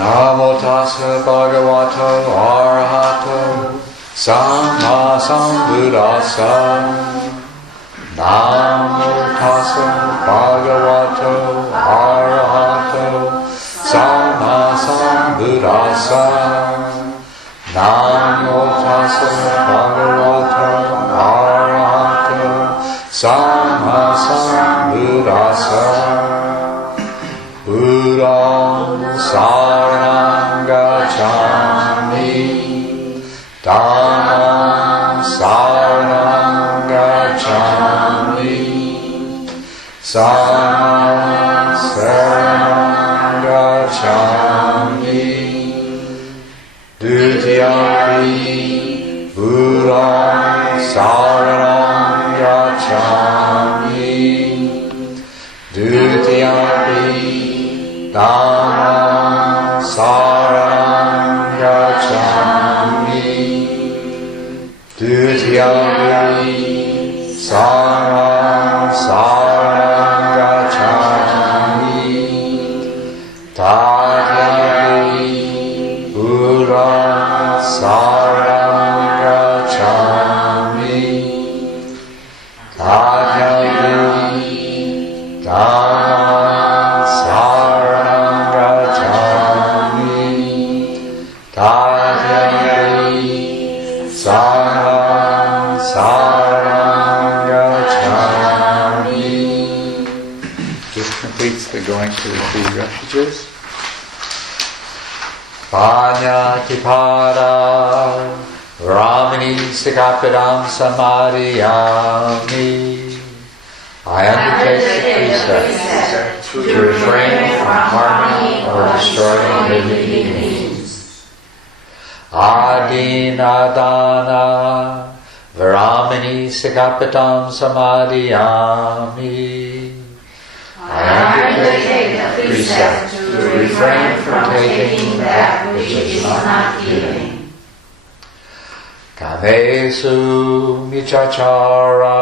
Namo tassa bhagavato arahato samma sambuddhassa. Namo tassa bhagavato arahato samma sambuddhassa. Namo tassa bhagavato arahato samma sambuddhassa. Buddham saranam gacchami, Dhammam saranam gacchami, Sangham saranam gacchami, Dutiyampi Buddham saranam gacchami, Dutiyampi Dhammam saranam gacchami, Dutiyampi Sangham saranam gacchami, Tatyampi Buddham saranam gacchami, Tatyampi Dhammam saranam gacchami, Tatyampi Sangham saranam gacchami. This completes the going to the three refuges. Panyatipada Ramani Sikapadam Samadhiyami. I undertake the precept to refrain from harming or destroying living beings. Adinadana Varamani Sikapatam Samadhiyami. I undertake the precept to refrain from taking that which is not giving. Kamesu Michachara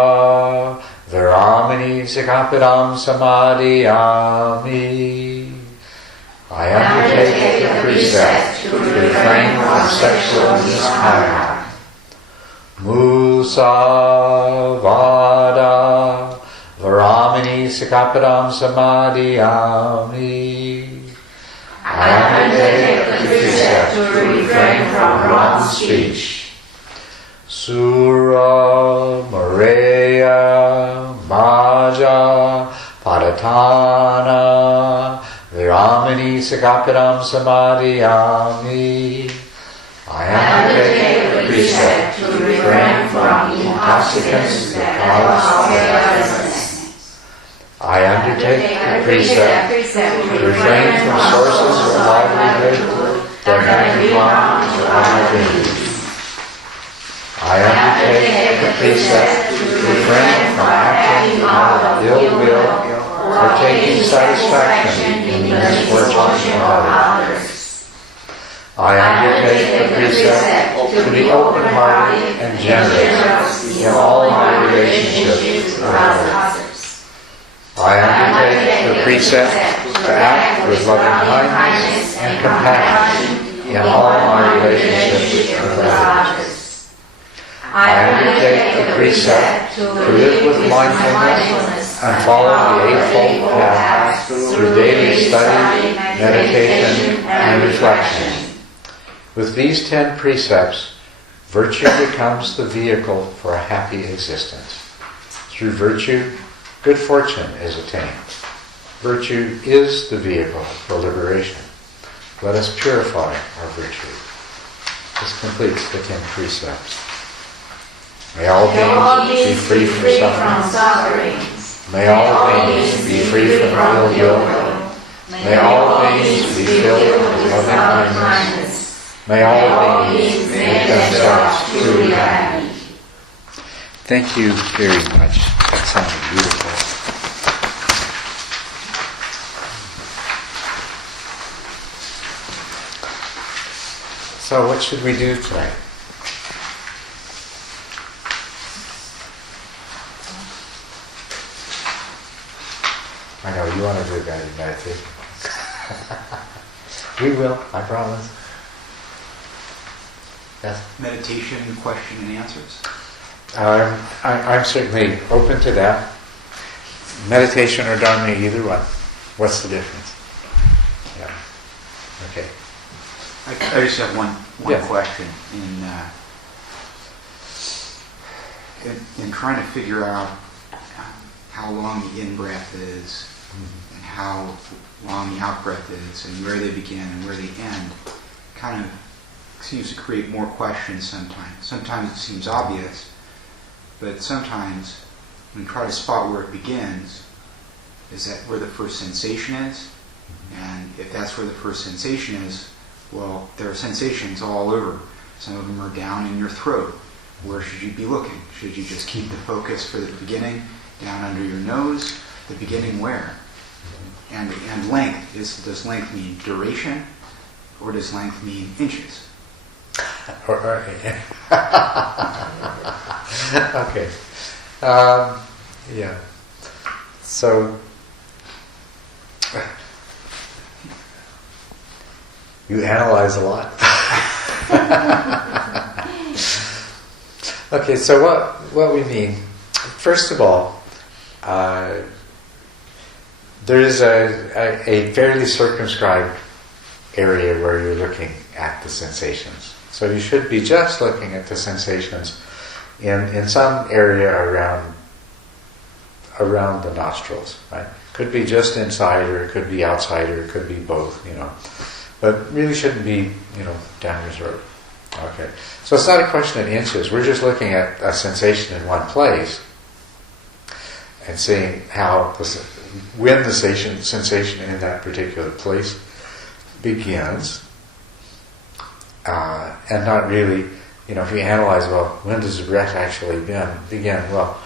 Varamani Sikapadam Samadhiyami. I undertake the precept to refrain from sexual misconduct. Musavada Varamani Sikapadam Samadhiyami. I undertake the precept to refrain from wrong speech. Sura Mareya Maja Padatana Viramani Sikapadam Samadhiyami. I undertake the precept to refrain from intoxicants that cause carelessness. I undertake the precept to refrain from sources of livelihood that may belong to other beings. I undertake the precept to refrain from acting out of ill will or taking satisfaction in the misfortune of others. I undertake the precept to be open-hearted and generous in all my relationships with others. I undertake the precept to act with loving kindness and compassion in all my relationships with others. I undertake the precept to live with mindfulness and follow the Eightfold Path through daily study, meditation, and reflection. With these 10 precepts, virtue becomes the vehicle for a happy existence. Through virtue, good fortune is attained. Virtue is the vehicle for liberation. Let us purify our virtue. This completes the 10 precepts. May all beings be free from suffering. May all beings be free from ill will. May all beings be filled with loving kindness. May all beings make themselves truly happy. Thank you very much. That sounded beautiful. So what should we do tonight? I know you want to do a guided meditation. We will, I promise. Yes? Meditation, question and answers. I'm certainly open to that. Meditation or Dharma, either one. What's the difference? Yeah. Okay. I just have one Yeah. question. In trying to figure out how long the in-breath is and how long the out-breath is and where they begin and where they end, kind of seems to create more questions sometimes. Sometimes it seems obvious, but sometimes when you try to spot where it begins, is that where the first sensation is? And if that's where the first sensation is, well, there are sensations all over. Some of them are down in your throat. Where should you be looking? Should you just keep the focus for the beginning down under your nose? The beginning where? And length. Does length mean duration? Or does length mean inches? Okay. Okay. Yeah. So, you analyze a lot. Okay, so what we mean, first of all, there is a fairly circumscribed area where you're looking at the sensations. So you should be just looking at the sensations in some area around the nostrils, right? Could be just inside, or it could be outside, or it could be both, But really shouldn't be, down your throat. Okay. So it's not a question of inches. We're just looking at a sensation in one place and seeing when the sensation in that particular place begins, and not really, if you analyze, well, when does the breath actually begin? Well,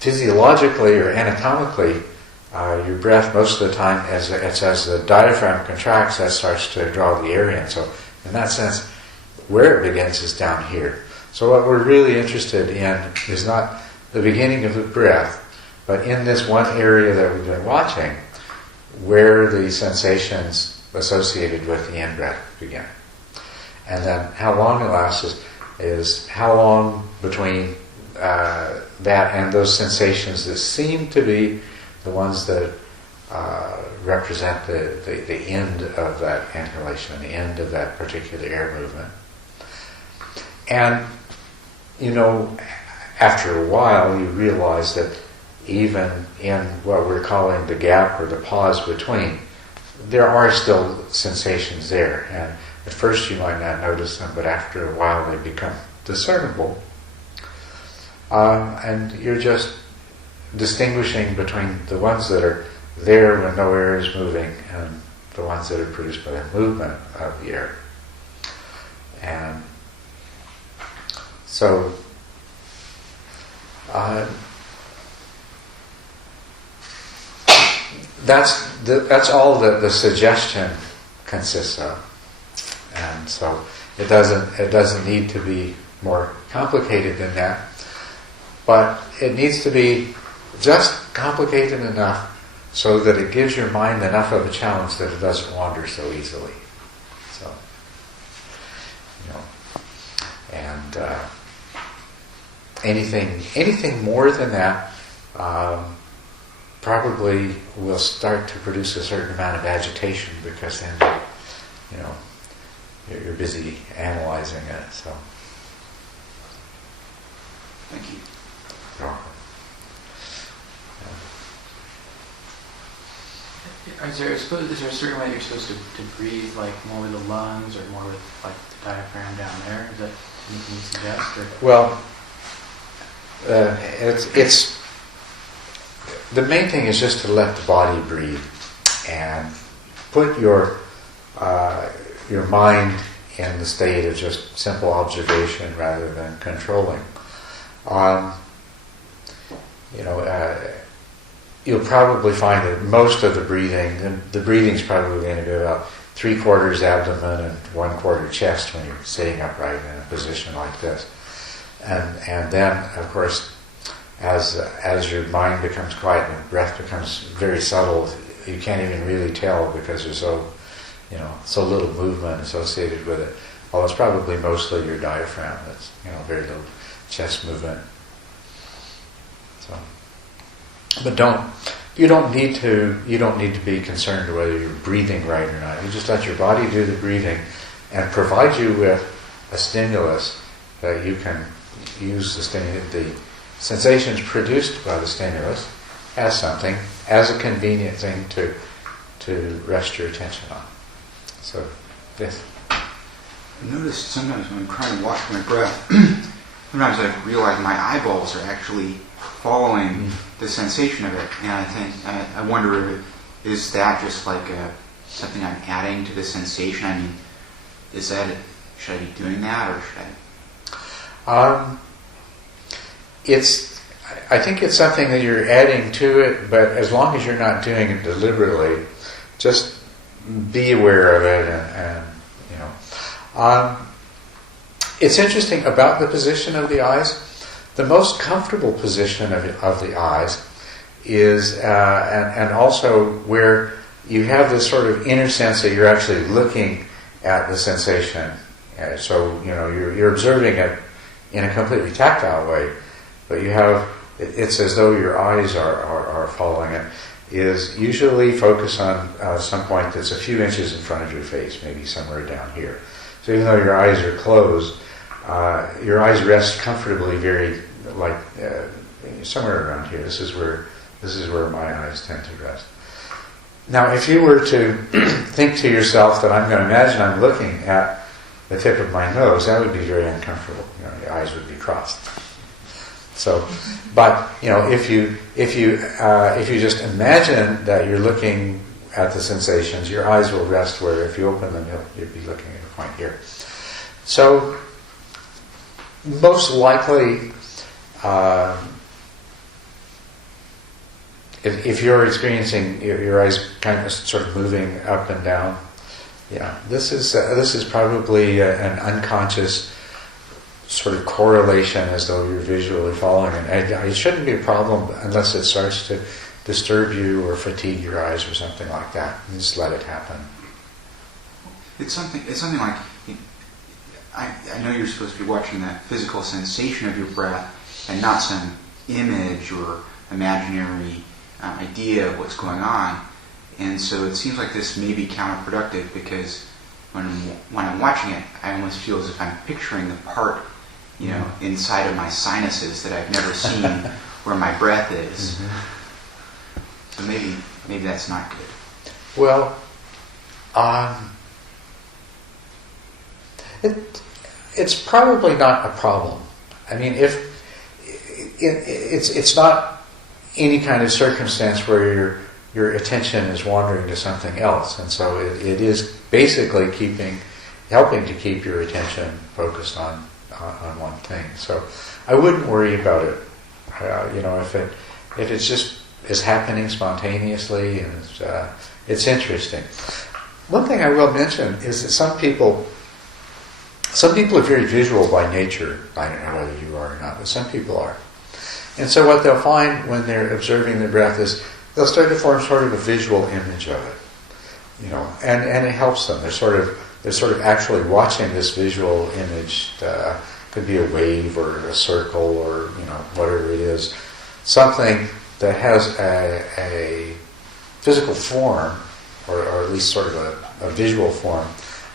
physiologically or anatomically, your breath most of the time, as the diaphragm contracts, that starts to draw the air in. So in that sense, where it begins is down here. So what we're really interested in is not the beginning of the breath, but in this one area that we've been watching, where the sensations associated with the in-breath begin. And then how long it lasts is how long between that and those sensations that seem to be the ones that represent the end of that inhalation, the end of that particular air movement. And, after a while you realize that even in what we're calling the gap or the pause between, there are still sensations there. And at first you might not notice them, but after a while they become discernible. And you're just distinguishing between the ones that are there when no air is moving and the ones that are produced by the movement of the air. And so that's all that the suggestion consists of. And so it doesn't need to be more complicated than that, but it needs to be just complicated enough so that it gives your mind enough of a challenge that it doesn't wander so easily. So, and anything more than that probably will start to produce a certain amount of agitation, because then, you're busy analyzing it. So, thank you. Is there a certain way you're supposed to breathe, like more with the lungs or more with like the diaphragm down there? Is that anything you suggest? Or? Well, it's the main thing is just to let the body breathe and put your mind in the state of just simple observation rather than controlling. You'll probably find that most of the breathing's probably going to be about 3/4 abdomen and 1/4 chest when you're sitting upright in a position like this. And then, of course, as your mind becomes quiet and the breath becomes very subtle, you can't even really tell because there's so little movement associated with it. Well, it's probably mostly your diaphragm. That's very little chest movement. So, but you don't need to be concerned whether you're breathing right or not. You just let your body do the breathing, and provide you with a stimulus that you can use the sensations produced by the stimulus as a convenient thing to rest your attention on. So, yes. I noticed sometimes when I'm trying to watch my breath, sometimes I realize my eyeballs are actually following the sensation of it, and I wonder, is that just like something I'm adding to the sensation? I mean, should I be doing that, or should I? I think it's something that you're adding to it, but as long as you're not doing it deliberately, just be aware of it, and it's interesting about the position of the eyes. The most comfortable position of the eyes is, and also where you have this sort of inner sense that you're actually looking at the sensation. So you're observing it in a completely tactile way, but it's as though your eyes are following it. Is usually focus on some point that's a few inches in front of your face, maybe somewhere down here. So even though your eyes are closed, your eyes rest comfortably, somewhere around here. This is where my eyes tend to rest. Now, if you were to think to yourself that I'm going to imagine I'm looking at the tip of my nose, that would be very uncomfortable. Your eyes would be crossed. So, but if you just imagine that you're looking at the sensations, your eyes will rest where, if you open them, you'll be looking at a point here. So, most likely, if you're experiencing your eyes kind of sort of moving up and down, this is probably an unconscious sort of correlation, as though you're visually following it. It shouldn't be a problem unless it starts to disturb you or fatigue your eyes or something like that. You just let it happen. It's something like, I know you're supposed to be watching that physical sensation of your breath and not some image or imaginary idea of what's going on. And so it seems like this may be counterproductive, because when I'm watching it, I almost feel as if I'm picturing the part, inside of my sinuses that I've never seen where my breath is. Mm-hmm. So maybe that's not good. Well, it's probably not a problem. I mean, if it's not any kind of circumstance where your attention is wandering to something else, and so it is basically helping to keep your attention focused on one thing. So I wouldn't worry about it. If it's just is happening spontaneously, and it's interesting. One thing I will mention is that some people are very visual by nature. I don't know whether you are or not, but some people are. And so what they'll find when they're observing the breath is they'll start to form sort of a visual image of it, and it helps them. They're sort of actually watching this visual image. Could be a wave or a circle or whatever it is, something that has a physical form, or at least sort of a visual form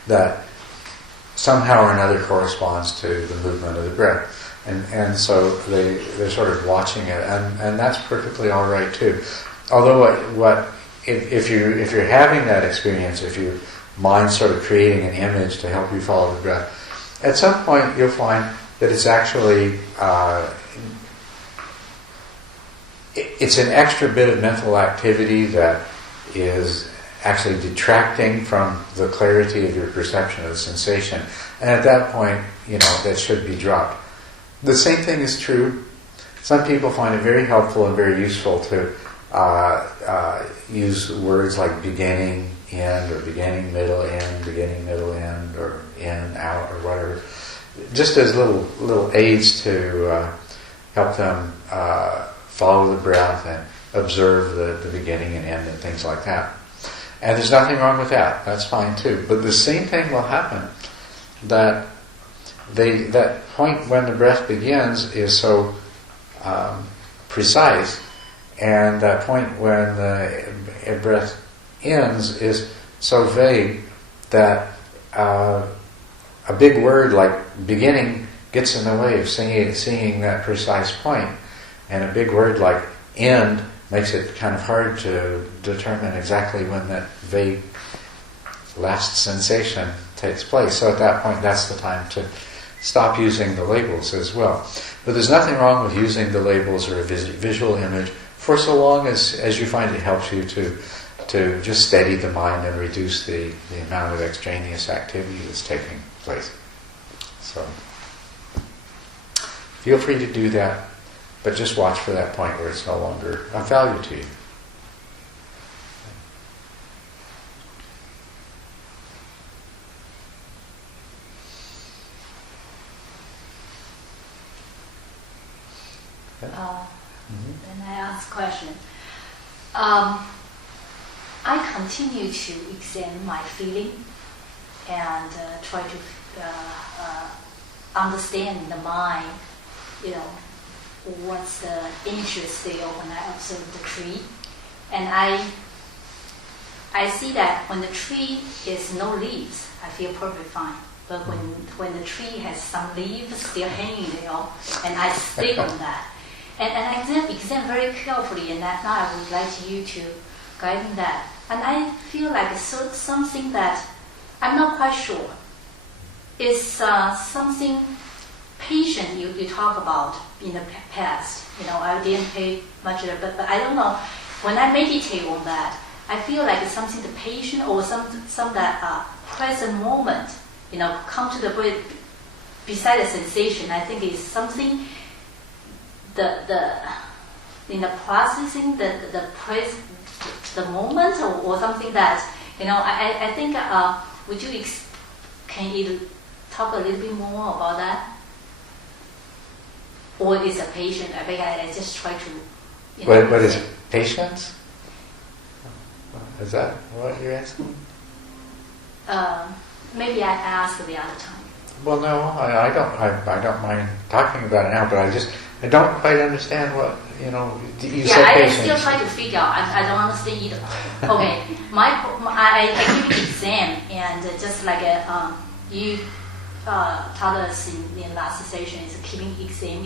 that somehow or another corresponds to the movement of the breath. And so they're sort of watching it, and that's perfectly all right too. Although if you're having that experience, if your mind's sort of creating an image to help you follow the breath, at some point you'll find that it's actually it's an extra bit of mental activity that is actually detracting from the clarity of your perception of the sensation. And at that point, that should be dropped. The same thing is true. Some people find it very helpful and very useful to use words like beginning, end, or beginning, middle, end, or in, out, or whatever, just as little aids to help them follow the breath. observe the beginning and end and things like that. And there's nothing wrong with that. That's fine too. But the same thing will happen, that point when the breath begins is so precise, and that point when the breath ends is so vague that a big word like beginning gets in the way of seeing that precise point, and a big word like end makes it kind of hard to determine exactly when that vague last sensation takes place. So at that point, that's the time to stop using the labels as well. But there's nothing wrong with using the labels or a visual image for so long as you find it helps you to just steady the mind and reduce the amount of extraneous activity that's taking place. So feel free to do that, but just watch for that point where it's no longer of value to you. Then I ask a question. I continue to examine my feeling and try to understand the mind, what's the interest there when I observe the tree. And I see that when the tree is no leaves, I feel perfectly fine. But when the tree has some leaves still hanging there, and I stick on that. And I examine very carefully, and that now I would like you to guide me that. And I feel like it's something that I'm not quite sure. It's something patient you talk about in the past. I didn't pay much of it, but I don't know. When I meditate on that, I feel like it's something the patient or some that present moment, come to the breath beside the sensation. I think it's something the processing the moment or something that I think would you can you talk a little bit more about that, or is a patient? I think I just try to. What is patience? Is that what you're asking? Maybe I ask the other time. Well, no, I don't mind talking about it now, but I don't quite understand what, you said I patience. still try to figure out. I don't understand either. Okay, I give you an exam, and just like you taught us in last session, is keeping exam,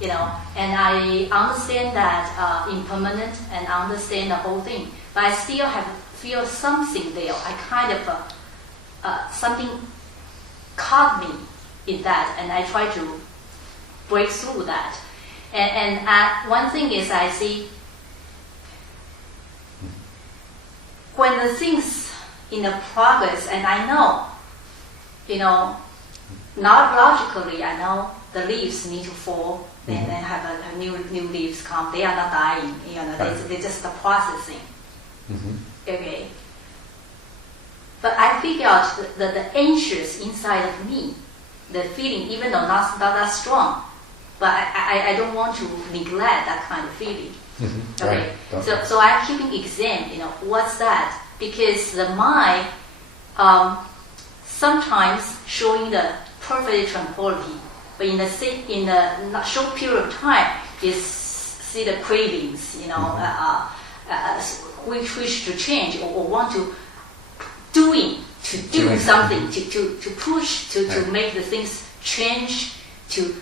and I understand that impermanent and understand the whole thing, but I still feel something there. I kind of, something caught me in that, and I try to break through that. And one thing is I see when the things in the progress, and I know, not logically, I know the leaves need to fall and then have a new leaves come. They are not dying, they're just the processing. Okay. But I figure out that the anxious inside of me, the feeling, even though not that strong, but I don't want to neglect that kind of feeling. Okay, right. So I'm keeping exam. What's that? Because the mind sometimes showing the perfect tranquility, but in the short period of time, is see the cravings. Which wish to change or want to do something to push to make the things change to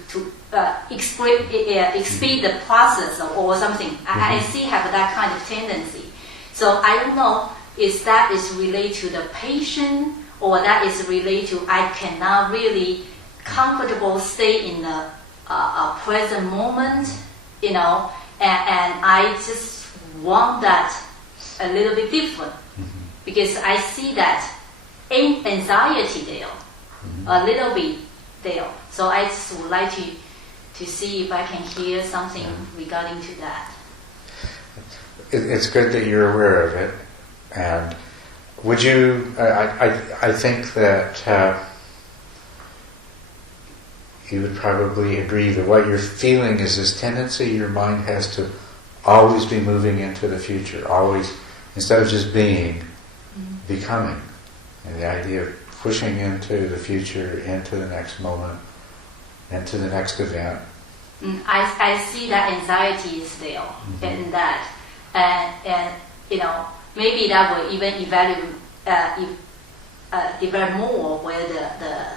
expedite the process or something. I see have that kind of tendency. So I don't know if that is related to the patient or that is related to I cannot really comfortable stay in the present moment, and I just want that a little bit different because I see that anxiety there, a little bit there. So I just would like to see if I can hear something regarding to that. It's good that you're aware of it, and would you? I think that you would probably agree that what you're feeling is this tendency your mind has to always be moving into the future, always, instead of just being, becoming. And the idea of pushing into the future, into the next moment, into the next event. I see that anxiety is there in that, and maybe that will even develop more with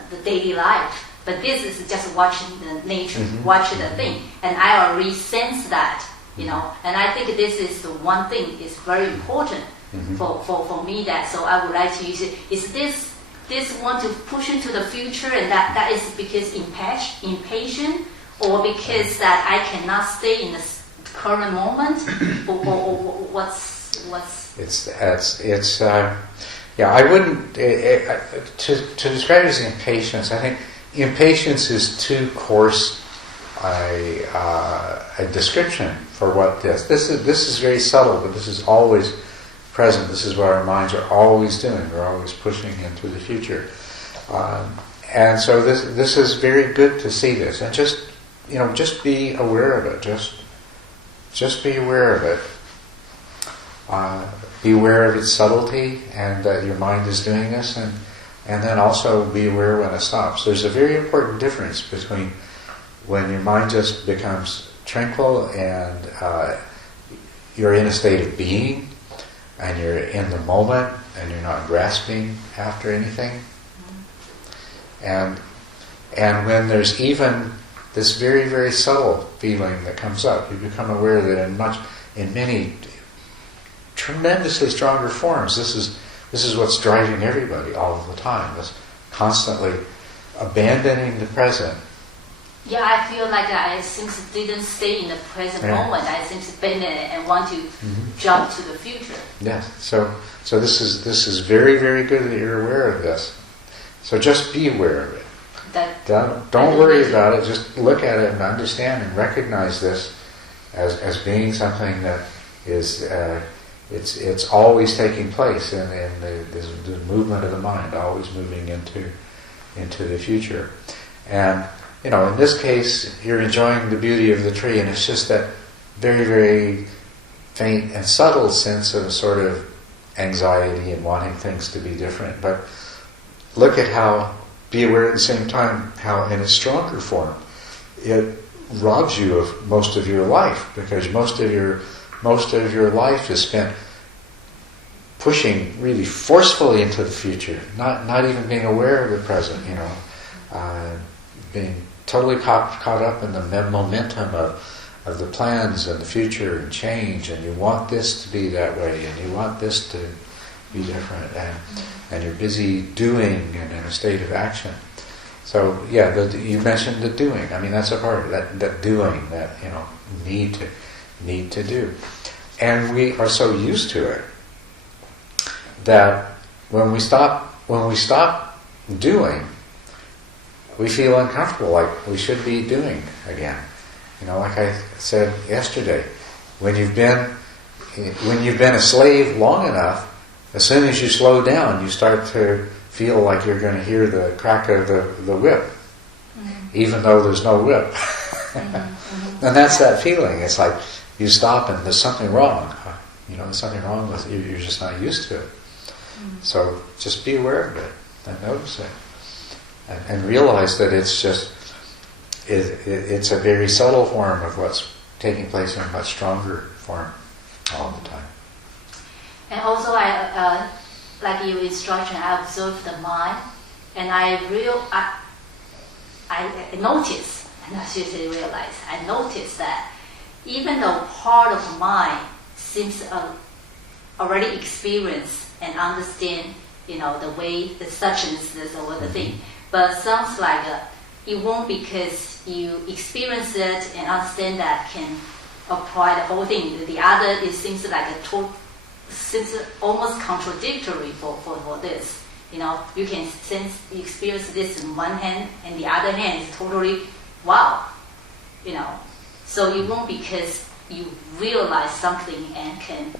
the daily life. But this is just watching the nature, watching the thing, and I already sense that, and I think this is the one thing is very important for me. That so I would like to use it. Is this want to push into the future, and that is because impatient, or because that I cannot stay in the current moment, or what's? Yeah, I wouldn't to describe it as impatience. I think impatience is too coarse a description for what this is very subtle, but this is always present. This is what our minds are always doing. We're always pushing into the future, and so this is very good to see this, and just be aware of it. Just be aware of it. Be aware of its subtlety, and that your mind is doing this, and then also be aware when it stops. There's a very important difference between when your mind just becomes tranquil and you're in a state of being, and you're in the moment, and you're not grasping after anything, and when there's even this very, very subtle feeling that comes up, you become aware that in many tremendously stronger forms, this is what's driving everybody all of the time. This constantly abandoning the present. Yeah, I feel like I seem to didn't stay in the present moment. I seem to abandon it and want to jump to the future. Yes. So this is very, very good that you're aware of this. So just be aware of it. Don't worry about it. Just look at it and understand and recognize this as being something that is. It's always taking place in the movement of the mind, always moving into the future. And in this case, you're enjoying the beauty of the tree, and it's just that very, very faint and subtle sense of sort of anxiety and wanting things to be different. But look at be aware at the same time how in its stronger form it robs you of most of your life, because most of your life is spent pushing really forcefully into the future, not even being aware of the present, being totally caught up in the momentum of the plans and the future and change, and you want this to be that way, and you want this to be different, and you're busy doing and in a state of action. So you mentioned the doing. I mean, that's a part of that doing, that need to do, and we are so used to it that when we stop doing, we feel uncomfortable, like we should be doing again. Like I said yesterday, when you've been a slave long enough, as soon as you slow down, you start to feel like you're going to hear the crack of the whip, even though there's no whip. And that's that feeling. It's like you stop and there's something wrong. There's something wrong with you. You're just not used to it. So just be aware of it and notice it, and realize that it's just it's a very subtle form of what's taking place in a much stronger form all the time. And also, like your instruction, I observe the mind, and I notice, and I should say realize, I notice that even though part of the mind seems already experience and understand, the way the such and this or the thing, but sounds like it won't, because you experience it and understand that can apply the whole thing. The other, it seems like seems almost contradictory for this. You can experience this in one hand, and the other hand is totally wow. So it won't, because you realize something and can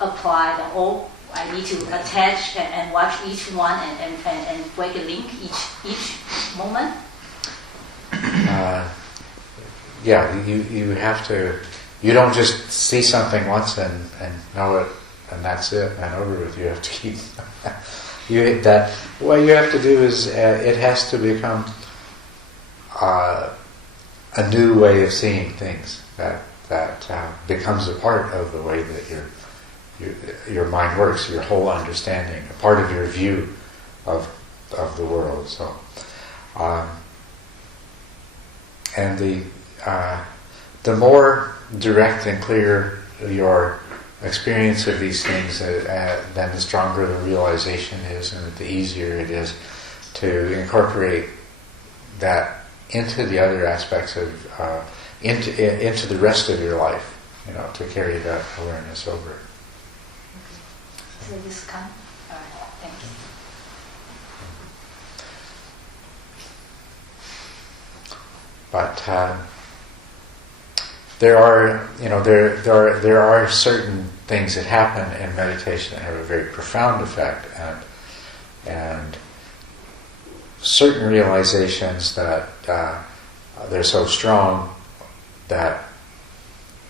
apply the whole. I need to attach and watch each one and break a link each moment. You have to you don't just see something once and know it and that's it and over with. You have to keep what you have to do is it has to become a new way of seeing things that becomes a part of the way that your mind works, your whole understanding, a part of your view of the world. So, and the more direct and clear your experience of these things, then the stronger the realization is, and the easier it is to incorporate that into the other aspects of into the rest of your life. To carry that awareness over. So this come. All right. Thank you. But there are certain things that happen in meditation that have a very profound effect, and certain realizations that they're so strong that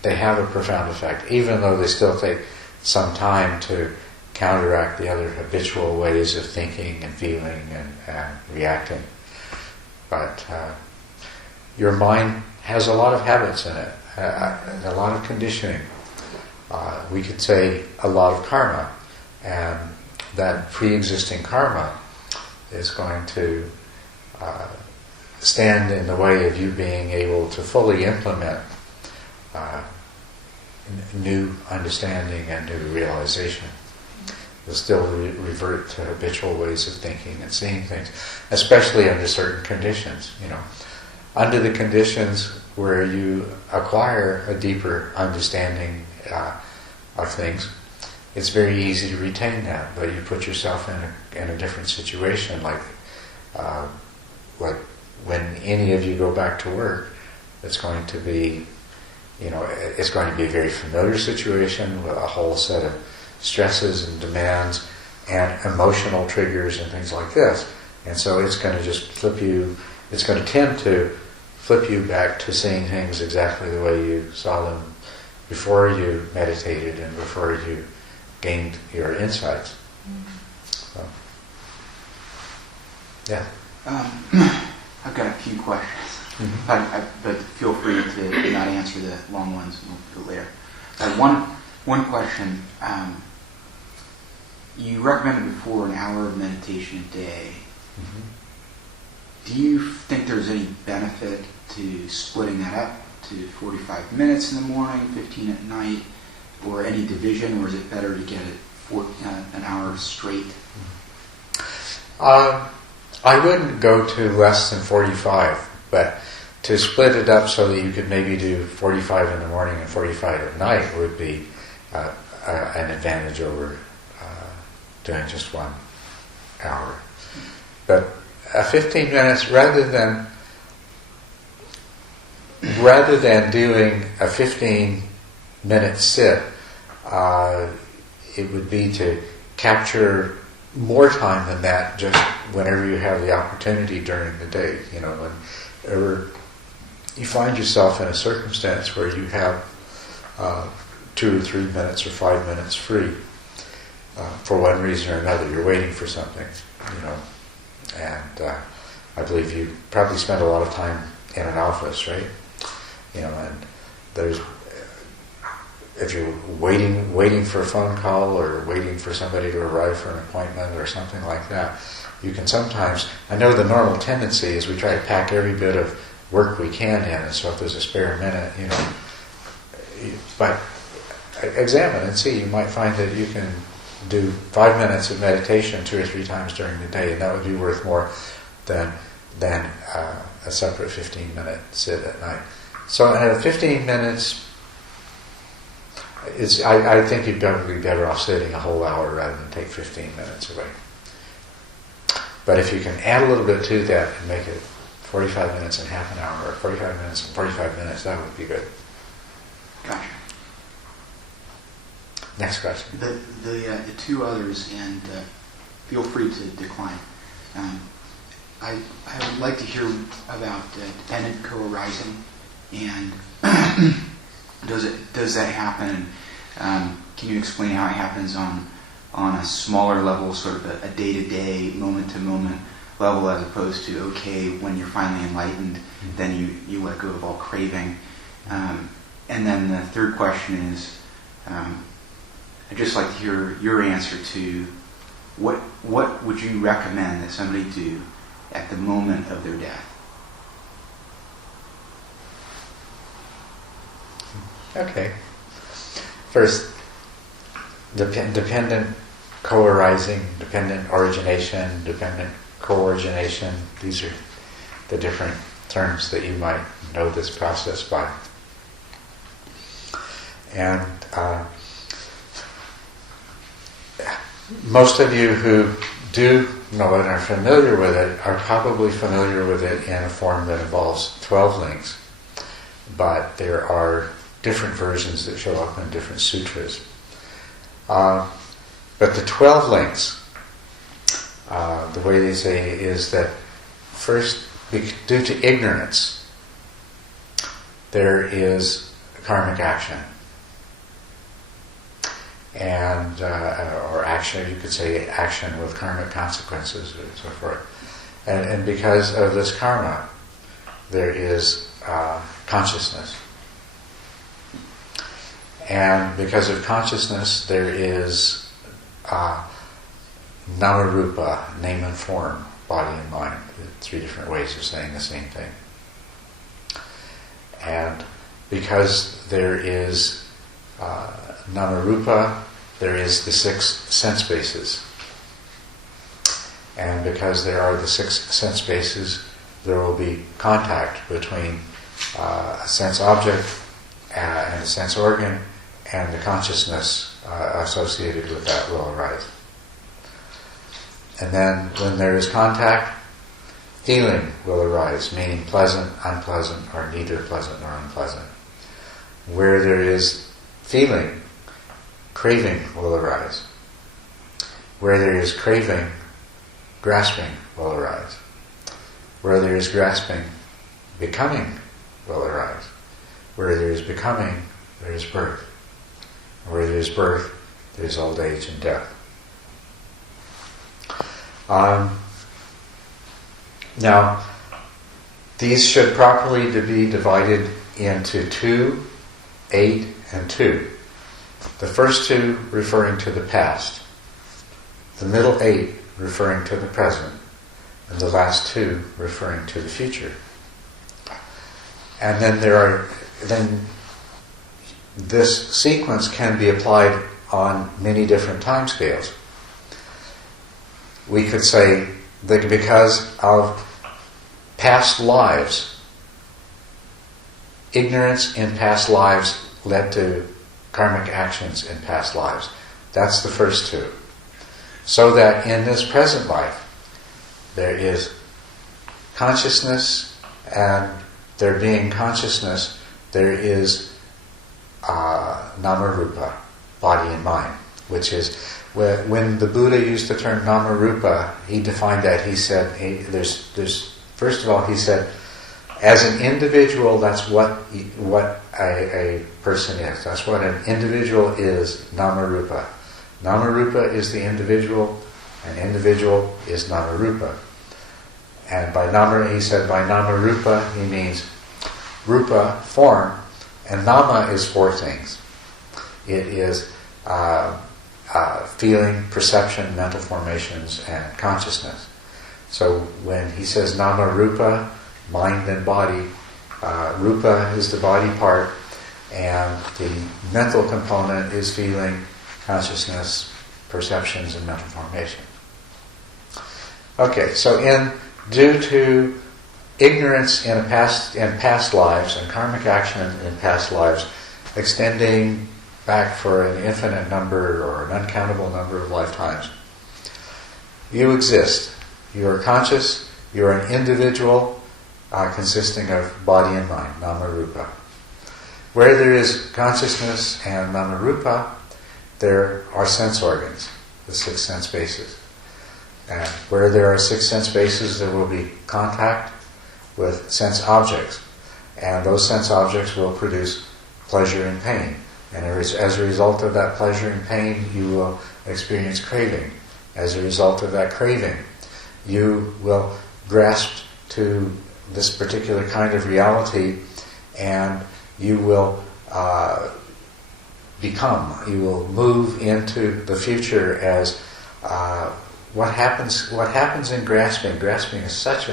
they have a profound effect, even though they still take some time to counteract the other habitual ways of thinking and feeling and reacting. But your mind has a lot of habits in it, a lot of conditioning. We could say a lot of karma, and that pre-existing karma is going to stand in the way of you being able to fully implement new understanding and new realization. You'll still revert to habitual ways of thinking and seeing things, especially under certain conditions. Under the conditions where you acquire a deeper understanding of things, it's very easy to retain that. But you put yourself in a different situation, like when any of you go back to work, it's going to be, it's going to be a very familiar situation with a whole set of stresses and demands and emotional triggers and things like this. And so it's going to just it's going to tend to flip you back to seeing things exactly the way you saw them before you meditated and before you gained your insights. So, yeah. I've got a few questions, but feel free to not answer the long ones. We'll do it later. One question. You recommended before an hour of meditation a day. Do you think there's any benefit to splitting that up to 45 minutes in the morning, 15 at night, or any division, or is it better to get it an hour straight? I wouldn't go to less than 45, but to split it up so that you could maybe do 45 in the morning and 45 at night would be an advantage over doing just 1 hour. But 15 minutes, rather than doing a 15-minute sit, it would be to capture more time than that just whenever you have the opportunity during the day. Whenever you find yourself in a circumstance where you have 2 or 3 minutes or 5 minutes free, for one reason or another, you're waiting for something, and I believe you probably spend a lot of time in an office, right? And there's, if you're waiting for a phone call or waiting for somebody to arrive for an appointment or something like that, you can sometimes, I know the normal tendency is we try to pack every bit of work we can in, and so if there's a spare minute, but examine and see. You might find that you can do 5 minutes of meditation 2 or 3 times during the day, and that would be worth more than a separate 15-minute sit at night. So 15 minutes, I think you'd probably be better off sitting a whole hour rather than take 15 minutes away. But if you can add a little bit to that and make it 45 minutes and half an hour, or 45 minutes and 45 minutes, that would be good. Gotcha. Next question. The 2 others, and feel free to decline. I would like to hear about dependent co-arising and does that happen? Can you explain how it happens on a smaller level, sort of a day-to-day, moment-to-moment level, as opposed to, okay, when you're finally enlightened, then you let go of all craving? And then the third question is, I'd just like to hear your answer to what would you recommend that somebody do at the moment of their death? Okay. First, dependent co-arising, dependent origination, dependent co-origination. These are the different terms that you might know this process by. And most of you who do know it and are familiar with it are probably familiar with it in a form that involves 12 links. But there are different versions that show up in different sutras. But the 12 links, the way they say is that first, due to ignorance, there is karmic action. And, or action, you could say action with karmic consequences and so forth. And because of this karma, there is consciousness. And because of consciousness, there is Namarupa, name and form, body and mind. Three different ways of saying the same thing. And because there is Namarupa, there is the 6 sense bases. And because there are the 6 sense bases, there will be contact between a sense object and a sense organ, and the consciousness associated with that will arise. And then when there is contact, feeling will arise, meaning pleasant, unpleasant, or neither pleasant nor unpleasant. Where there is feeling, craving will arise. Where there is craving, grasping will arise. Where there is grasping, becoming will arise. Where there is becoming, there is birth. Where there is birth, there is old age and death. Now, these should properly be divided into 2, 8, and 2. The first 2 referring to the past, the middle 8 referring to the present, and the last 2 referring to the future. And then this sequence can be applied on many different time scales. We could say that because of past lives, ignorance in past lives led to karmic actions in past lives. That's the first 2. So that in this present life, there is consciousness, and there being consciousness, there is Namarupa, body and mind, which is, when the Buddha used the term Namarupa, he defined that. He said, first of all, he said, as an individual, that's what a person is. That's what an individual is, Namarupa. Namarupa is the individual, and individual is Namarupa. And he said by Namarupa, he means Rupa, form, and Nama is 4 things. It is feeling, perception, mental formations, and consciousness. So when he says Namarupa, mind and body, Rupa is the body part, and the mental component is feeling, consciousness, perceptions, and mental formation. Okay, so due to ignorance in past lives and karmic action in past lives, extending back for an infinite number or an uncountable number of lifetimes, you exist. You are conscious. You are an individual consisting of body and mind, Namarupa. Where there is consciousness and Namarupa, there are sense organs, the 6 sense bases. And where there are 6 sense bases, there will be contact with sense objects. And those sense objects will produce pleasure and pain. And as a result of that pleasure and pain, you will experience craving. As a result of that craving, you will grasp to this particular kind of reality, and you will you will move into the future as what happens in grasping. Grasping is such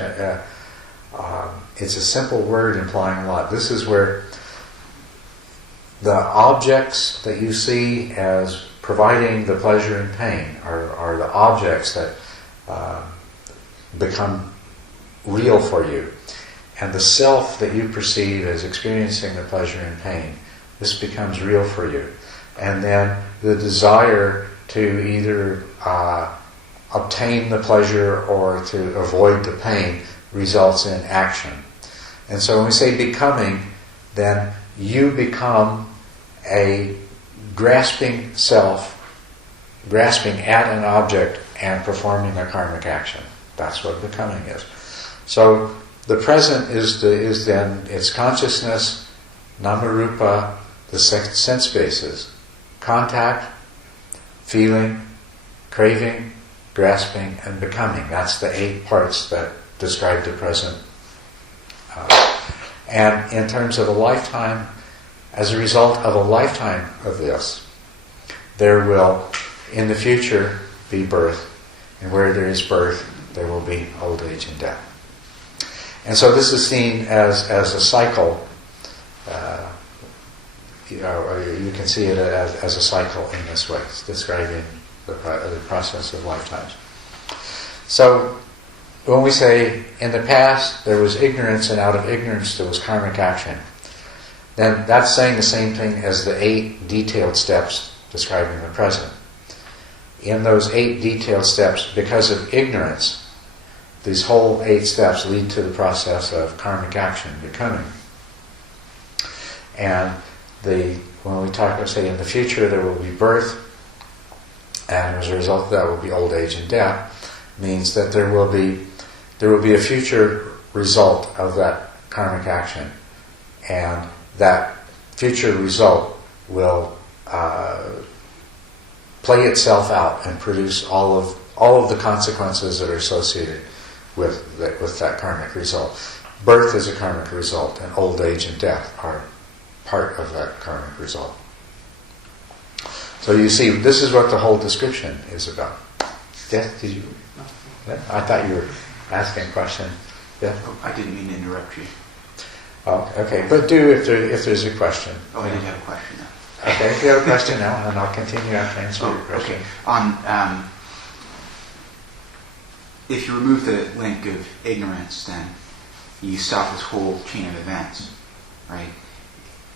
it's a simple word implying a lot. This is where the objects that you see as providing the pleasure and pain are the objects that become real for you. And the self that you perceive as experiencing the pleasure and pain, this becomes real for you. And then the desire to either obtain the pleasure or to avoid the pain results in action. And so when we say becoming, then you become a grasping self, grasping at an object and performing a karmic action. That's what becoming is. So the present is then its consciousness, namarupa, the sense bases, contact, feeling, craving, grasping, and becoming. That's the 8 parts that describe the present. And in terms of a lifetime, as a result of a lifetime of this, there will, in the future, be birth. And where there is birth, there will be old age and death. And so this is seen as a cycle. You can see it as a cycle in this way. It's describing the process of lifetimes. So when we say in the past there was ignorance and out of ignorance there was karmic action, then that's saying the same thing as the 8 detailed steps describing the present. In those 8 detailed steps, because of ignorance, these whole 8 steps lead to the process of karmic action, becoming. And when we talk, say, in the future there will be birth, and as a result of that will be old age and death, means that there will be a future result of that karmic action, and that future result will play itself out and produce all of the consequences that are associated with that karmic result. Birth is a karmic result, and old age and death are part of that karmic result. So you see, this is what the whole description is about. Yes, did you? I thought you were asking a question. Yeah? Oh, I didn't mean to interrupt you. Oh, okay. But do if there's a question. Oh, I did have a question now. Okay, if you have a question now, and I'll continue after answering your question. Okay. On if you remove the link of ignorance, then you stop this whole chain of events, right?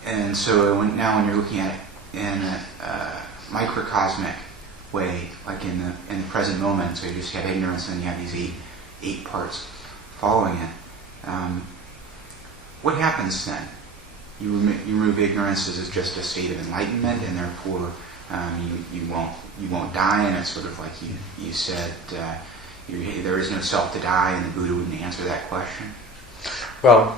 And so now when you're looking at it in a microcosmic way, like in the present moment, so you just have ignorance and then you have these eight parts following it. What happens then? You remove ignorance as just a state of enlightenment, and therefore you won't die. And it's sort of like you said, there is no self to die, and the Buddha wouldn't answer that question. Well,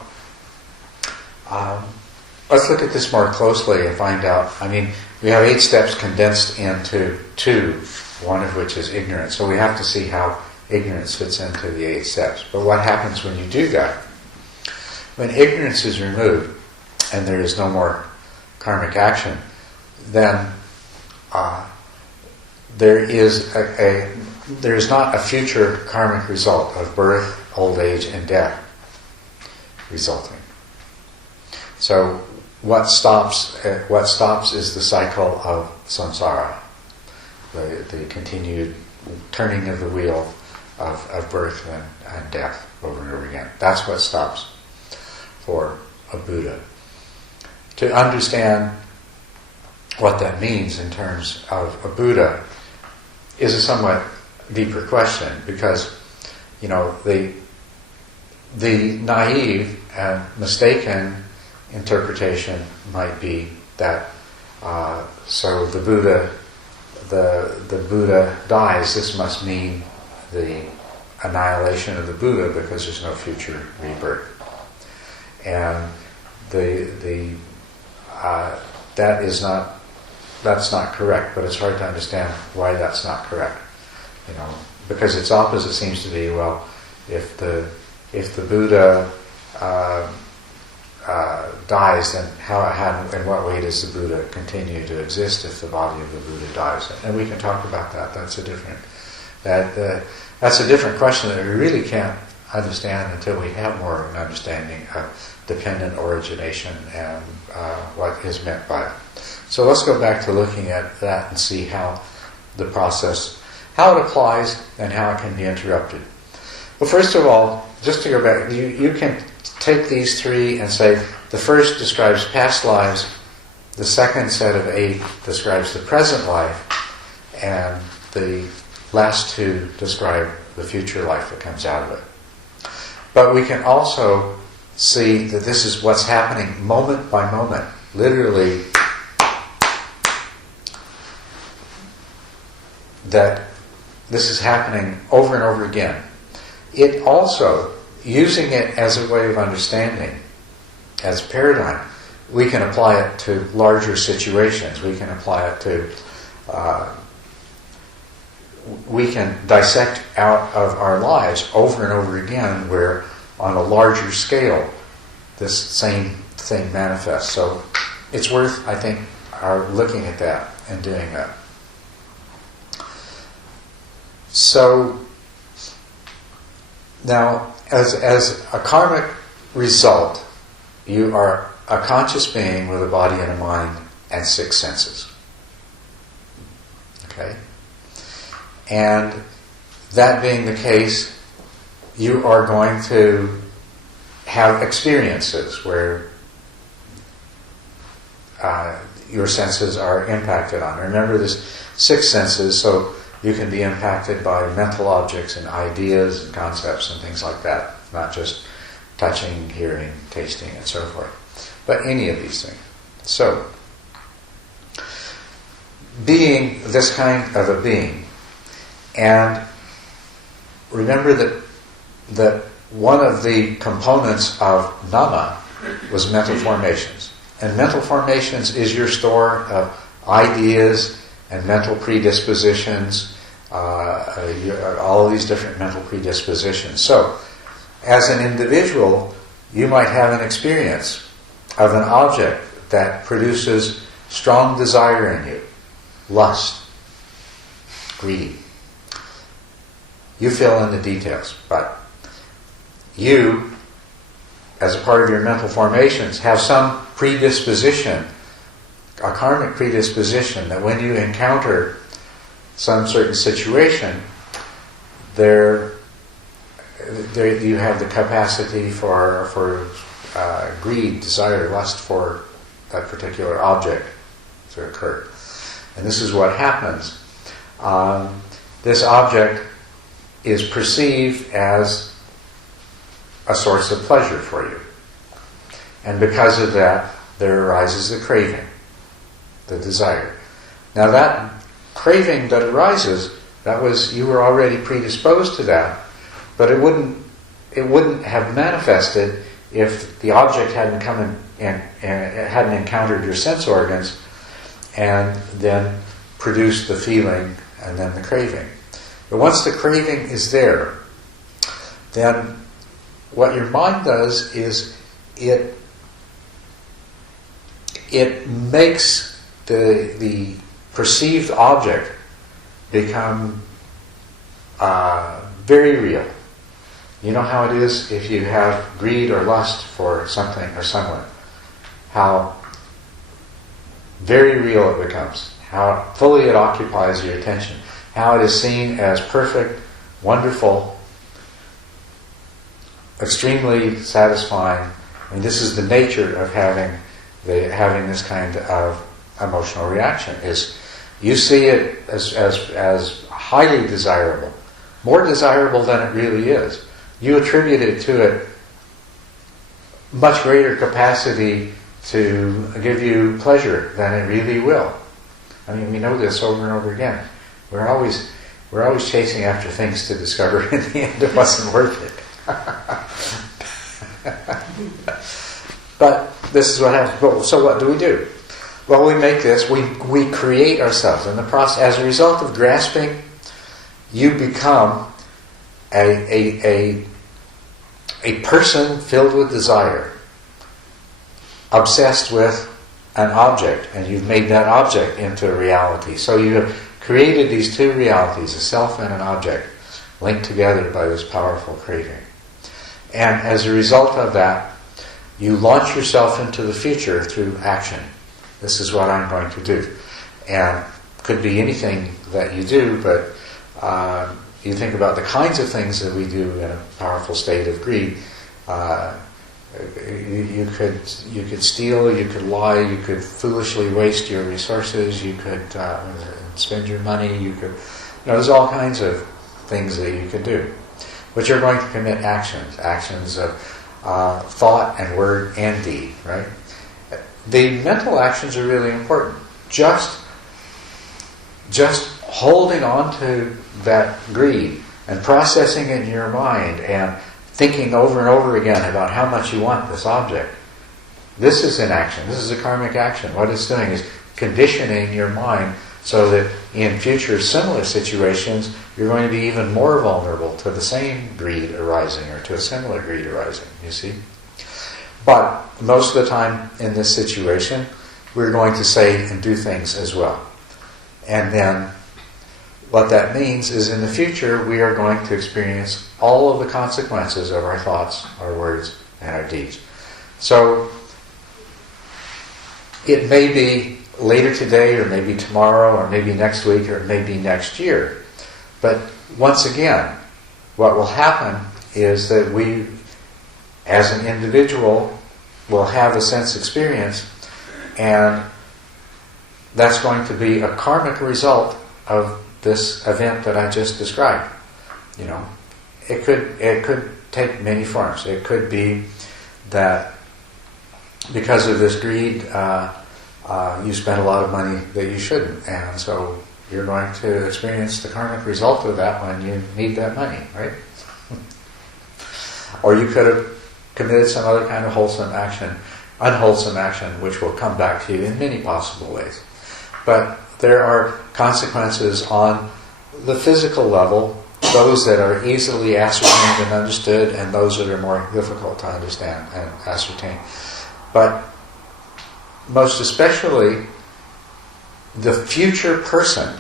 let's look at this more closely and find out. I mean, we have 8 steps condensed into 2, one of which is ignorance. So we have to see how ignorance fits into the 8 steps. But what happens when you do that? When ignorance is removed and there is no more karmic action, then there is not a future karmic result of birth, old age, and death resulting. So what stops is the cycle of samsara, the continued turning of the wheel of birth and death over and over again. That's what stops for a Buddha. To understand what that means in terms of a Buddha is a somewhat deeper question, because the naive and mistaken interpretation might be that so the Buddha dies. This must mean the annihilation of the Buddha because there's no future rebirth. And the that's not correct, but it's hard to understand why that's not correct. Because its opposite seems to be, well, if the Buddha dies, then in what way does the Buddha continue to exist if the body of the Buddha dies? And we can talk about that. That's a different question that we really can't understand until we have more of an understanding of dependent origination and what is meant by it. So let's go back to looking at that and see how the process, how it applies and how it can be interrupted. Well, first of all, just to go back, you can take these three and say the first describes past lives, the second set of 8 describes the present life, and the last 2 describe the future life that comes out of it. But we can also see that this is what's happening moment by moment, literally, that this is happening over and over again. It also, using it as a way of understanding, as a paradigm, we can apply it to larger situations. We can apply it to, we can dissect out of our lives over and over again where on a larger scale this same thing manifests. So it's worth, I think, our looking at that and doing that. So now, as a karmic result, you are a conscious being with a body and a mind and 6 senses. Okay? And that being the case, you are going to have experiences where your senses are impacted on. Remember, there's 6 senses, so you can be impacted by mental objects and ideas and concepts and things like that, not just touching, hearing, tasting, and so forth, but any of these things. So, being this kind of a being, and remember that one of the components of nama was mental formations. And mental formations is your store of ideas and mental predispositions, all of these different mental predispositions. So, as an individual, you might have an experience of an object that produces strong desire in you, lust, greed. You fill in the details, but you, as a part of your mental formations, have some predisposition, a karmic predisposition, that when you encounter some certain situation, there you have the capacity for greed, desire, lust for that particular object to occur. And this is what happens. This object is perceived as a source of pleasure for you. And because of that, there arises the craving, the desire. Now that craving that arises, you were already predisposed to that, but it wouldn't have manifested if the object hadn't come in and hadn't encountered your sense organs and then produced the feeling and then the craving. But once the craving is there, then what your mind does is it makes the perceived object become very real. You know how it is if you have greed or lust for something or someone, how very real it becomes, how fully it occupies your attention, how it is seen as perfect, wonderful, extremely satisfying. I mean, this is the nature of having this kind of emotional reaction. Is you see it as highly desirable, more desirable than it really is. You attribute it to it much greater capacity to give you pleasure than it really will. I mean, we know this over and over again. We're always chasing after things to discover in the end it wasn't worth it. But this is what happens. But, so what do? Well, we make this, we create ourselves. In the process, as a result of grasping, you become a person filled with desire, obsessed with an object, and you've made that object into a reality. So you have created these two realities, a self and an object, linked together by this powerful craving. And as a result of that, you launch yourself into the future through action. This is what I'm going to do. And could be anything that you do, but you think about the kinds of things that we do in a powerful state of greed. You could steal, you could lie, you could foolishly waste your resources, you could spend your money, you could, there's all kinds of things that you could do. But you're going to commit actions of thought and word and deed, right? The mental actions are really important. Just holding on to that greed and processing it in your mind and thinking over and over again about how much you want this object. This is an action. This is a karmic action. What it's doing is conditioning your mind so that in future similar situations, you're going to be even more vulnerable to the same greed arising or to a similar greed arising, you see? But most of the time in this situation, we're going to say and do things as well. And then what that means is in the future, we are going to experience all of the consequences of our thoughts, our words, and our deeds. So it may be later today, or maybe tomorrow, or maybe next week, or maybe next year. But once again, what will happen is that we, as an individual, will have a sense experience, and that's going to be a karmic result of this event that I just described. It could take many forms. It could be that because of this greed, you spent a lot of money that you shouldn't, and so you're going to experience the karmic result of that when you need that money, right? Or you could have committed some other kind of unwholesome action, which will come back to you in many possible ways. But there are consequences on the physical level, those that are easily ascertained and understood, and those that are more difficult to understand and ascertain. But most especially, the future person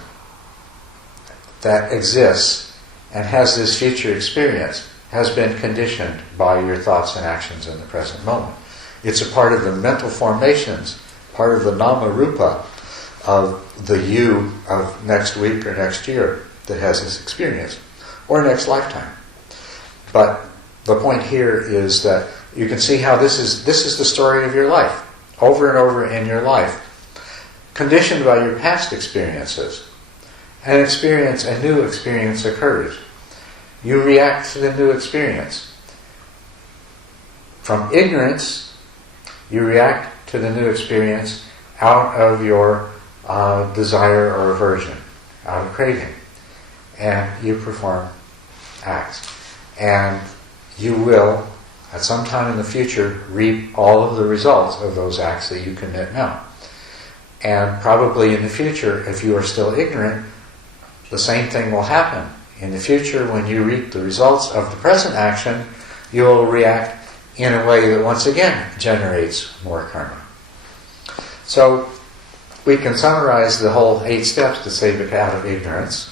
that exists and has this future experience has been conditioned by your thoughts and actions in the present moment. It's a part of the mental formations, part of the nama rupa of the you of next week or next year that has this experience, or next lifetime. But the point here is that you can see how this is the story of your life, over and over in your life, conditioned by your past experiences. A new experience occurs. You react to the new experience. From ignorance, you react to the new experience out of your desire or aversion, out of craving. And you perform acts. And you will, at some time in the future, reap all of the results of those acts that you commit now. And probably in the future, if you are still ignorant, the same thing will happen. In the future, when you reap the results of the present action, you will react in a way that once again generates more karma. So we can summarize the whole 8 steps to save a out of ignorance,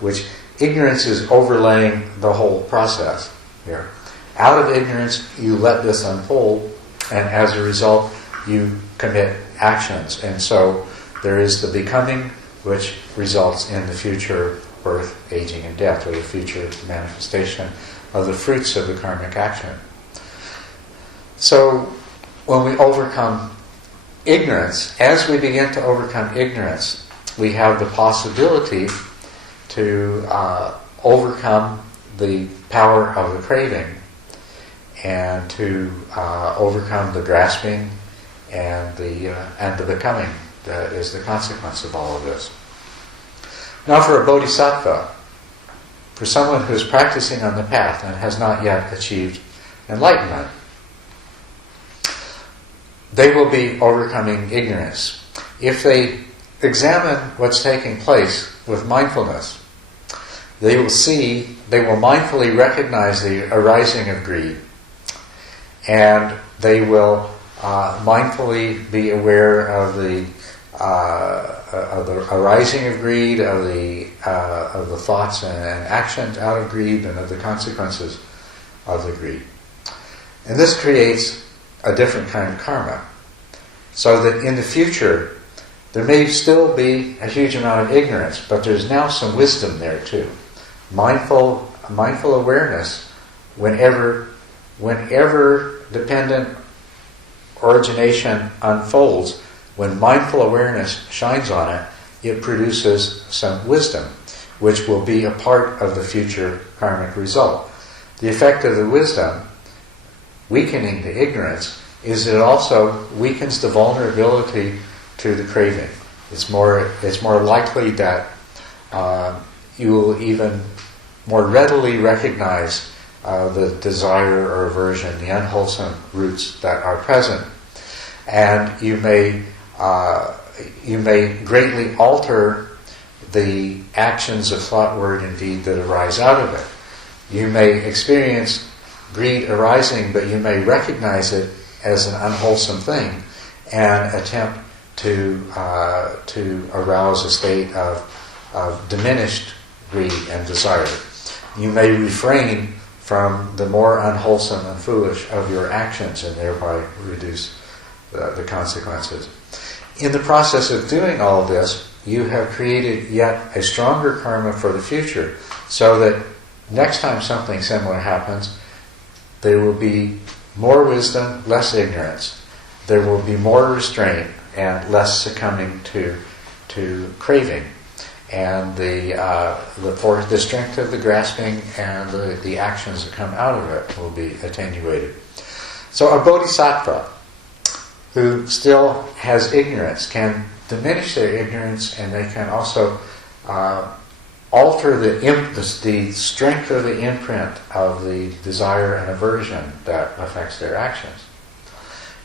which ignorance is overlaying the whole process here. Out of ignorance, you let this unfold, and as a result, you commit actions. And so there is the becoming, which results in the future birth, aging, and death, or the future manifestation of the fruits of the karmic action. So when we overcome ignorance, as we begin to overcome ignorance, we have the possibility to overcome the power of the craving and to overcome the grasping and the becoming that is the consequence of all of this. Now for a bodhisattva, for someone who is practicing on the path and has not yet achieved enlightenment, they will be overcoming ignorance. If they examine what's taking place with mindfulness, they will mindfully recognize the arising of greed, and they will mindfully be aware of the arising of greed, of the thoughts and actions out of greed, and of the consequences of the greed. And this creates a different kind of karma, so that in the future there may still be a huge amount of ignorance, but there's now some wisdom there too. Mindful awareness, whenever dependent origination unfolds, when mindful awareness shines on it, it produces some wisdom, which will be a part of the future karmic result. The effect of the wisdom, weakening the ignorance, is it also weakens the vulnerability to the craving. It's more likely that you will even more readily recognize the desire or aversion, the unwholesome roots that are present, and you may greatly alter the actions of thought, word, and deed that arise out of it. You may experience greed arising, but you may recognize it as an unwholesome thing and attempt to arouse a state of diminished greed and desire. You may refrain from the more unwholesome and foolish of your actions and thereby reduce the consequences. In the process of doing all this, you have created yet a stronger karma for the future, so that next time something similar happens, there will be more wisdom, less ignorance. There will be more restraint and less succumbing to craving. And the strength of the grasping and the actions that come out of it will be attenuated. So a bodhisattva who still has ignorance can diminish their ignorance, and they can also alter the strength of the imprint of the desire and aversion that affects their actions.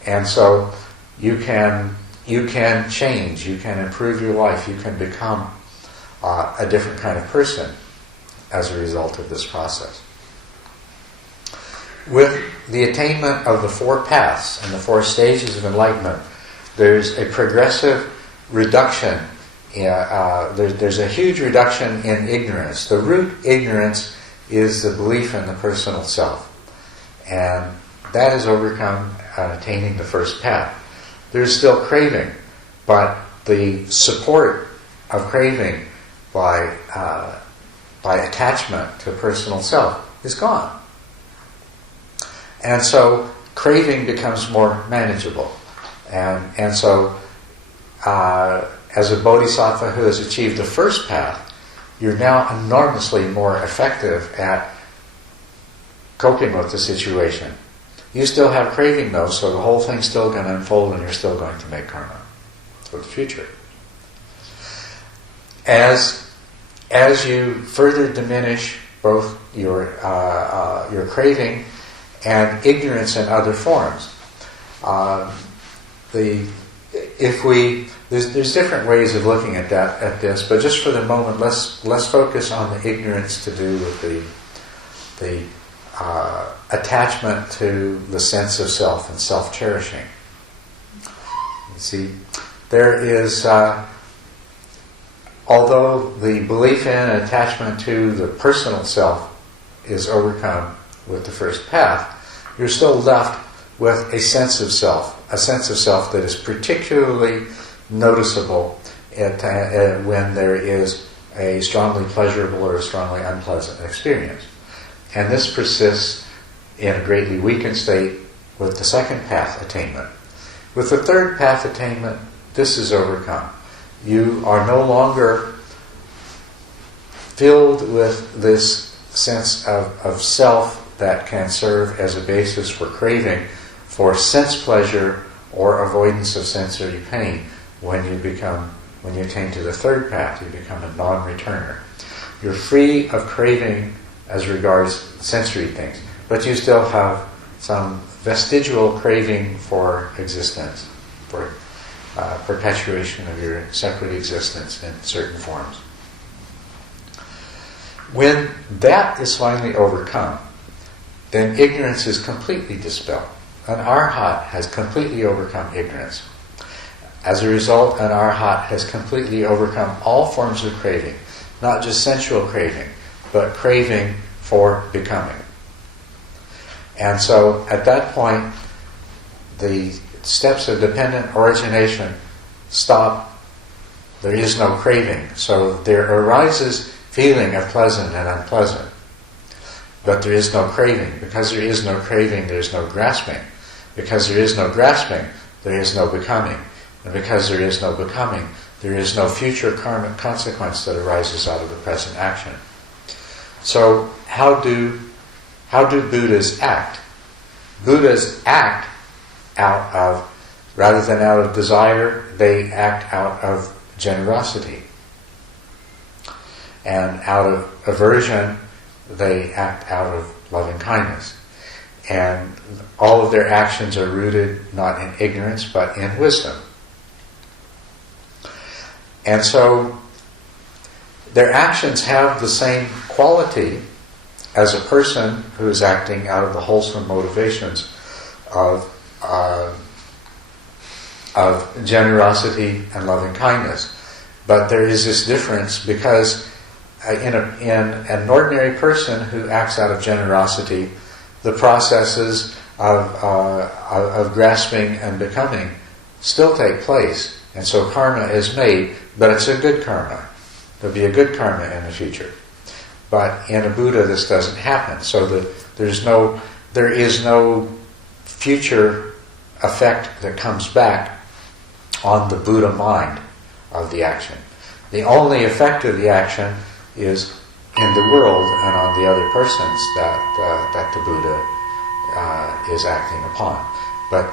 And so you can change, you can improve your life, you can become a different kind of person as a result of this process. With the attainment of the four paths and the four stages of enlightenment, there's a progressive reduction. There's a huge reduction in ignorance. The root ignorance is the belief in the personal self, and that is overcome attaining the first path. There's still craving, but the support of craving by attachment to personal self is gone. And so craving becomes more manageable. And so as a bodhisattva who has achieved the first path, you're now enormously more effective at coping with the situation. You still have craving though, so the whole thing's still going to unfold and you're still going to make karma for the future. As you further diminish both your craving and ignorance in other forms, there's different ways of looking at this, but just for the moment, let's focus on the ignorance to do with the attachment to the sense of self and self-cherishing. You see, there is, although the belief in and attachment to the personal self is overcome with the first path, you're still left with a sense of self that is particularly noticeable when there is a strongly pleasurable or a strongly unpleasant experience. And this persists in a greatly weakened state with the second path attainment. With the third path attainment, this is overcome. You are no longer filled with this sense of self that can serve as a basis for craving for sense pleasure or avoidance of sensory pain. When you attain to the third path, you become a non-returner. You're free of craving as regards sensory things, but you still have some vestigial craving for existence, for perpetuation of your separate existence in certain forms. When that is finally overcome, then ignorance is completely dispelled. An arhat has completely overcome ignorance. As a result, an arhat has completely overcome all forms of craving, not just sensual craving, but craving for becoming. And so, at that point, the steps of dependent origination stop. There is no craving. So there arises feeling of pleasant and unpleasant. But there is no craving. Because there is no craving, there is no grasping. Because there is no grasping, there is no becoming. And because there is no becoming, there is no future karmic consequence that arises out of the present action. So how do Buddhas act? Buddhas act out of, rather than out of desire, they act out of generosity. And out of aversion, they act out of loving kindness. And all of their actions are rooted not in ignorance, but in wisdom. And so their actions have the same quality as a person who is acting out of the wholesome motivations of generosity and loving kindness. But there is this difference because in an ordinary person who acts out of generosity, the processes of grasping and becoming still take place. And so karma is made, but it's a good karma. There'll be a good karma in the future. But in a Buddha, this doesn't happen. So there is no future effect that comes back on the Buddha mind of the action. The only effect of the action is in the world and on the other persons that the Buddha is acting upon. But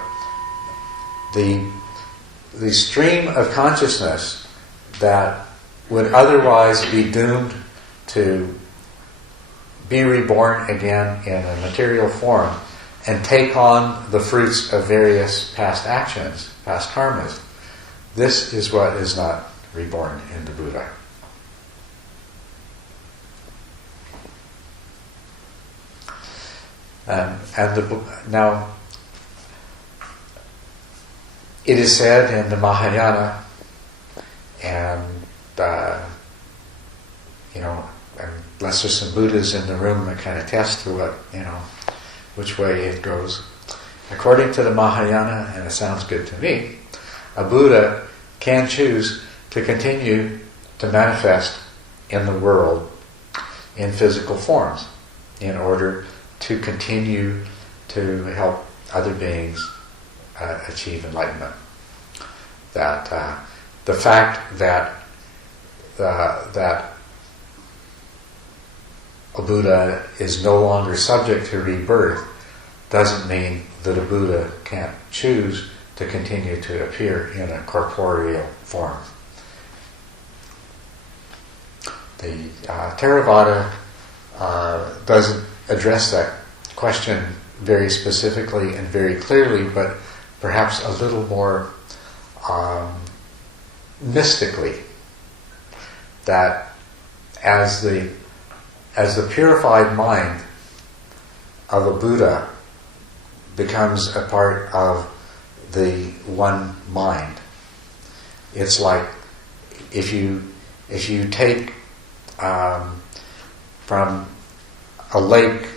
the stream of consciousness that would otherwise be doomed to be reborn again in a material form and take on the fruits of various past actions, past karmas, this is what is not reborn in the Buddha. Now, it is said in the Mahayana, and unless there's some Buddhas in the room that kind of test to which way it goes. According to the Mahayana, and it sounds good to me, a Buddha can choose to continue to manifest in the world in physical forms in order to continue to help other beings achieve enlightenment. That the fact that a Buddha is no longer subject to rebirth doesn't mean that a Buddha can't choose to continue to appear in a corporeal form. The Theravada doesn't address that question very specifically and very clearly, but perhaps a little more mystically. That as the purified mind of a Buddha becomes a part of the one mind, it's like if you take from a lake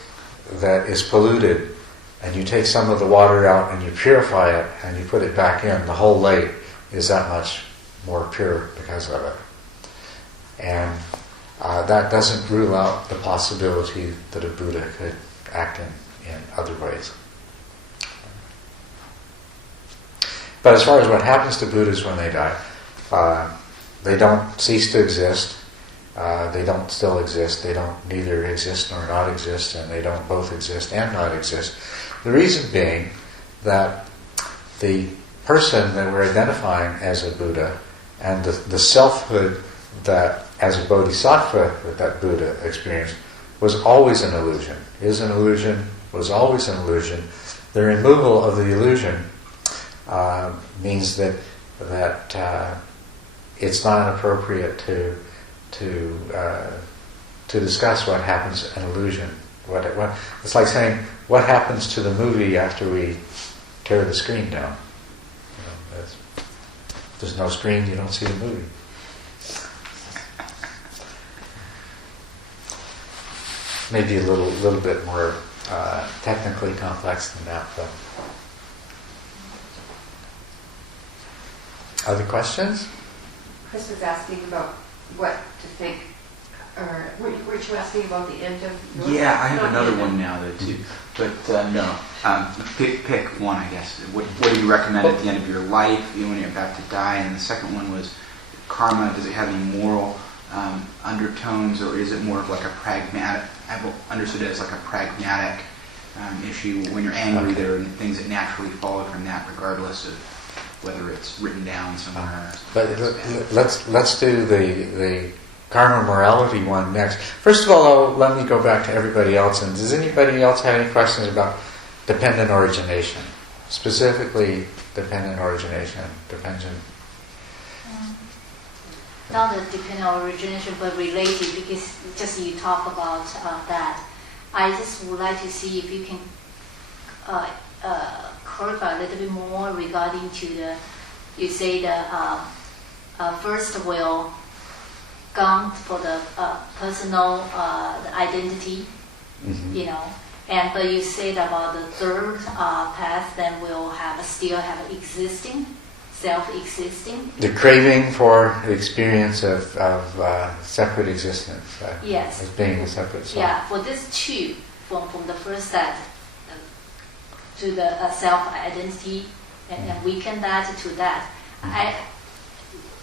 that is polluted and you take some of the water out and you purify it and you put it back in, the whole lake is that much more pure because of it. And that doesn't rule out the possibility that a Buddha could act in other ways. But as far as what happens to Buddhas when they die, they don't cease to exist. They don't still exist. They don't neither exist nor not exist, and they don't both exist and not exist. The reason being that the person that we're identifying as a Buddha and the selfhood that as a bodhisattva that Buddha experienced was always an illusion, is an illusion, was always an illusion. The removal of the illusion means that it's not appropriate to discuss what happens in illusion. It's like saying, what happens to the movie after we tear the screen down? If there's no screen, you don't see the movie. Maybe a little bit more technically complex than that, though. Other questions? Chris was asking about what to think, or weren't you asking about the end of yours? Yeah, I have Not another the end one now, though, too. But no, pick one, I guess. What do you recommend at the end of your life, when you're about to die? And the second one was karma. Does it have any moral undertones, or is it more of like a pragmatic? I've understood it as like a pragmatic issue. When you're angry, there are things that naturally follow from that, regardless of whether it's written down somewhere. But let's do the karma morality one next. First of all, let me go back to everybody else. And does anybody else have any questions about dependent origination? Specifically, dependent origination, dependent. Not a dependent origination, but related, because just you talk about that. I just would like to see if you can clarify a little bit more regarding to you say the first will gone for the personal identity, and but you said about the third path, then will still have existing, self-existing. The craving for the experience of separate existence. Yes. As being a separate self. Yeah, for this two, from the first set to the self-identity, and weaken that to that.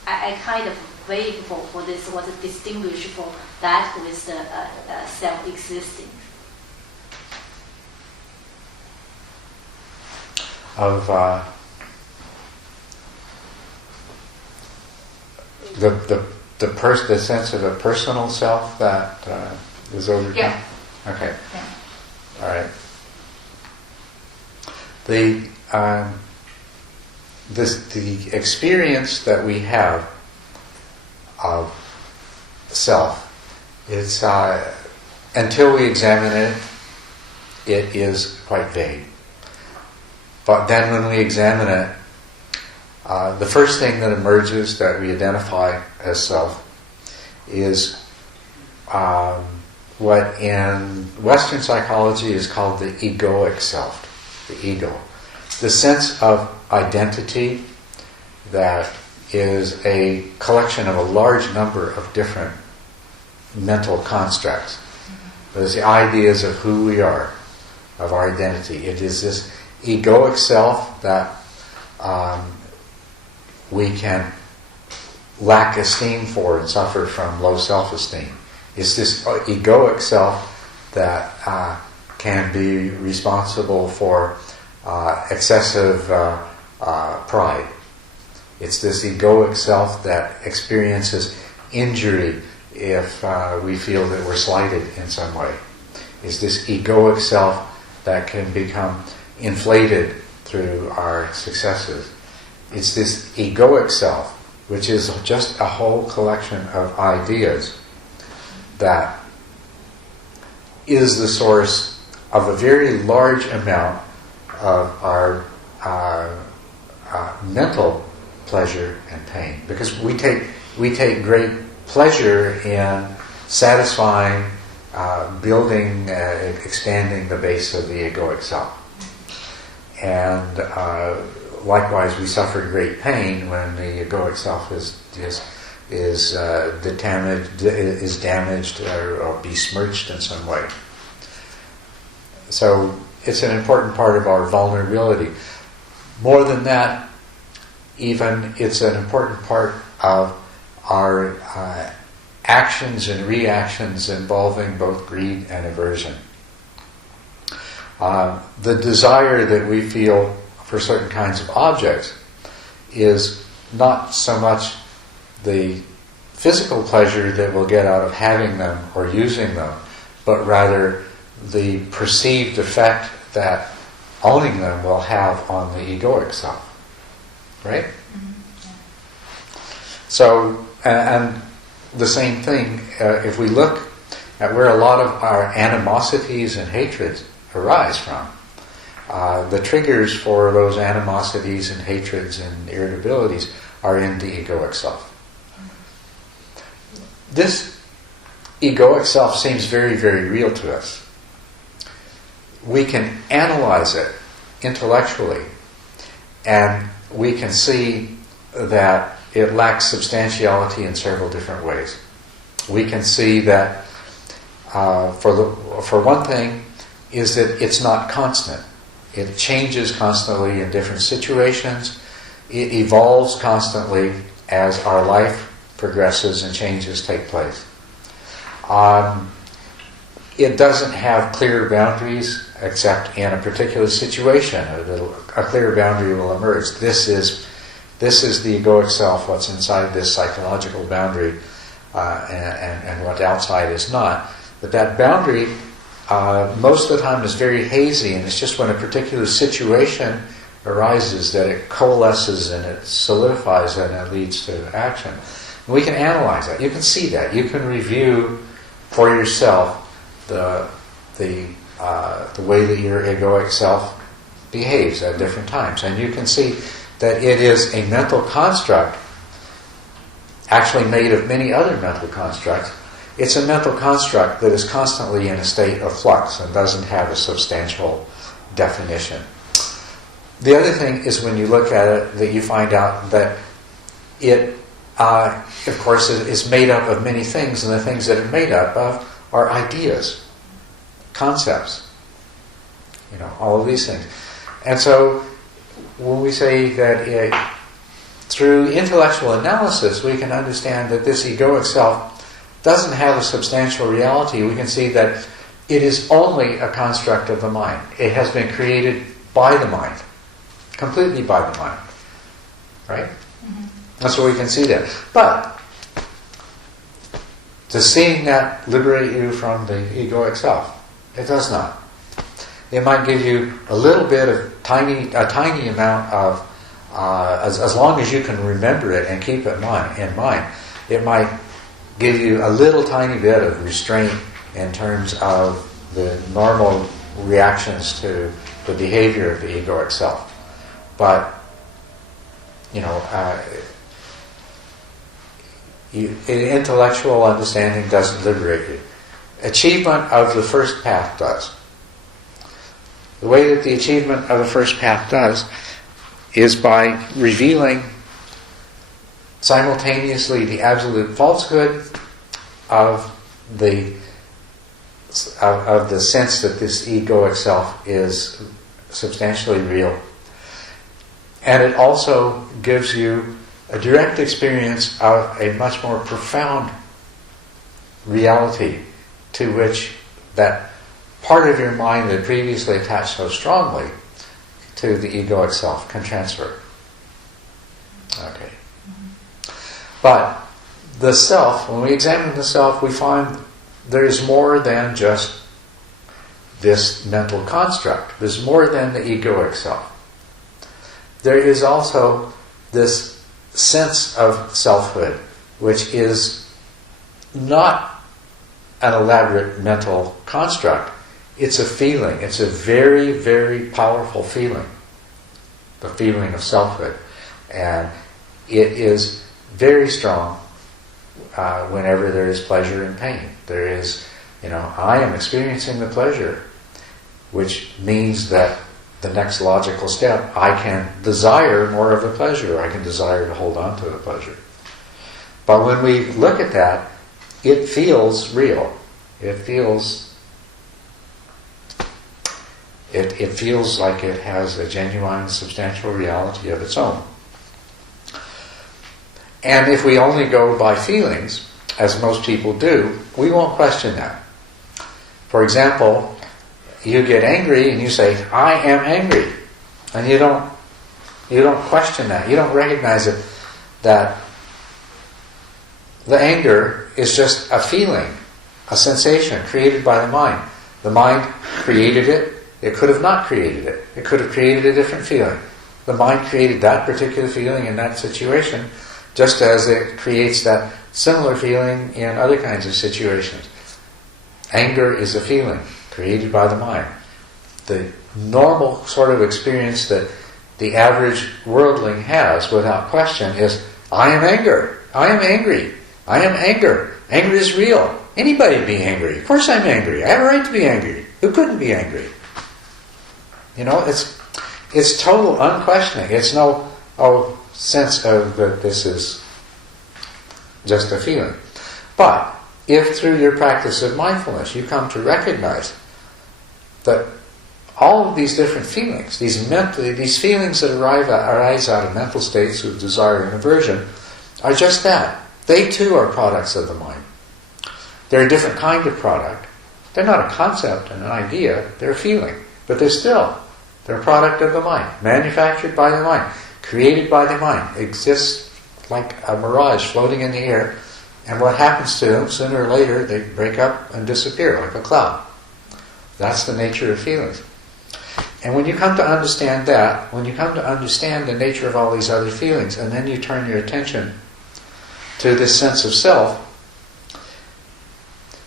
I kind of vague for this, what to distinguish for that with the self-existing. Of the sense of a personal self that is overcome. Yeah. Okay. Yeah. All right. The experience that we have of self is until we examine it, it is quite vague. But then when we examine it, the first thing that emerges that we identify as self is what in Western psychology is called the egoic self, the ego. The sense of identity that is a collection of a large number of different mental constructs. There's the ideas of who we are, of our identity. It is this egoic self that we can lack esteem for and suffer from low self-esteem. It's this egoic self that can be responsible for excessive pride. It's this egoic self that experiences injury if we feel that we're slighted in some way. It's this egoic self that can become inflated through our successes. It's this egoic self, which is just a whole collection of ideas that is the source of a very large amount of our mental pleasure and pain, because we take great pleasure in satisfying, building, expanding the base of the egoic self, and likewise we suffer great pain when the egoic self is damaged or besmirched in some way. So it's an important part of our vulnerability. More than that, even it's an important part of our actions and reactions involving both greed and aversion. The desire that we feel for certain kinds of objects is not so much the physical pleasure that we'll get out of having them or using them, but rather the perceived effect that owning them will have on the egoic self. Right? So, and the same thing, if we look at where a lot of our animosities and hatreds arise from, the triggers for those animosities and hatreds and irritabilities are in the egoic self. This egoic self seems very, very real to us. We can analyze it intellectually, and we can see that it lacks substantiality in several different ways. We can see that, for one thing, is that it's not constant. It changes constantly in different situations. It evolves constantly as our life progresses and changes take place. It doesn't have clear boundaries except in a particular situation. A clear boundary will emerge. This is the egoic self, what's inside this psychological boundary, and what outside is not. But that boundary, most of the time, is very hazy, and it's just when a particular situation arises that it coalesces and it solidifies and it leads to action. And we can analyze that. You can see that. You can review for yourself the way that your egoic self behaves at different times, and you can see that it is a mental construct, actually made of many other mental constructs. It's a mental construct that is constantly in a state of flux and doesn't have a substantial definition. The other thing is when you look at it, that you find out that it, of course, is made up of many things, and the things that are made up of are ideas, concepts, all of these things. And so when we say that through intellectual analysis we can understand that this egoic self doesn't have a substantial reality, we can see that it is only a construct of the mind. It has been created by the mind, completely by the mind. Right? Mm-hmm. That's what we can see there. But does seeing that liberate you from the egoic self? It does not. It might give you a little bit of a tiny amount of, as long as you can remember it and keep it in mind, it might give you a little tiny bit of restraint in terms of the normal reactions to the behavior of the egoic self. But, intellectual understanding doesn't liberate you. Achievement of the first path does. The way that the achievement of the first path does is by revealing simultaneously the absolute falsehood of the sense that this egoic self is substantially real. And it also gives you a direct experience of a much more profound reality to which that part of your mind that previously attached so strongly to the egoic self can transfer. Okay. But the self, when we examine the self, we find there is more than just this mental construct. There's more than the egoic self. There is also this sense of selfhood, which is not an elaborate mental construct. It's a feeling. It's a very, very powerful feeling. The feeling of selfhood. And it is very strong whenever there is pleasure and pain. There is, I am experiencing the pleasure, which means that the next logical step, I can desire more of the pleasure. I can desire to hold on to the pleasure. But when we look at that, it feels real. It feels like it has a genuine, substantial reality of its own. And if we only go by feelings, as most people do, we won't question that. For example, you get angry and you say, I am angry. And you don't question that. You don't recognize it, that the anger is just a feeling, a sensation created by the mind. The mind created it. It could have not created it. It could have created a different feeling. The mind created that particular feeling in that situation, just as it creates that similar feeling in other kinds of situations. Anger is a feeling created by the mind. The normal sort of experience that the average worldling has, without question, is, I am anger. I am angry. I am anger. Anger is real. Anybody can be angry. Of course I'm angry. I have a right to be angry. Who couldn't be angry? It's total unquestioning. It's no sense of that this is just a feeling. But if through your practice of mindfulness you come to recognize that all of these different feelings, these feelings that arise out of mental states of desire and aversion, are just that. They too are products of the mind. They're a different kind of product. They're not a concept and an idea, they're a feeling. But they're a product of the mind, manufactured by the mind, created by the mind, exists like a mirage floating in the air, and what happens to them, sooner or later, they break up and disappear like a cloud. That's the nature of feelings. And when you come to understand that, when you come to understand the nature of all these other feelings, and then you turn your attention to this sense of self,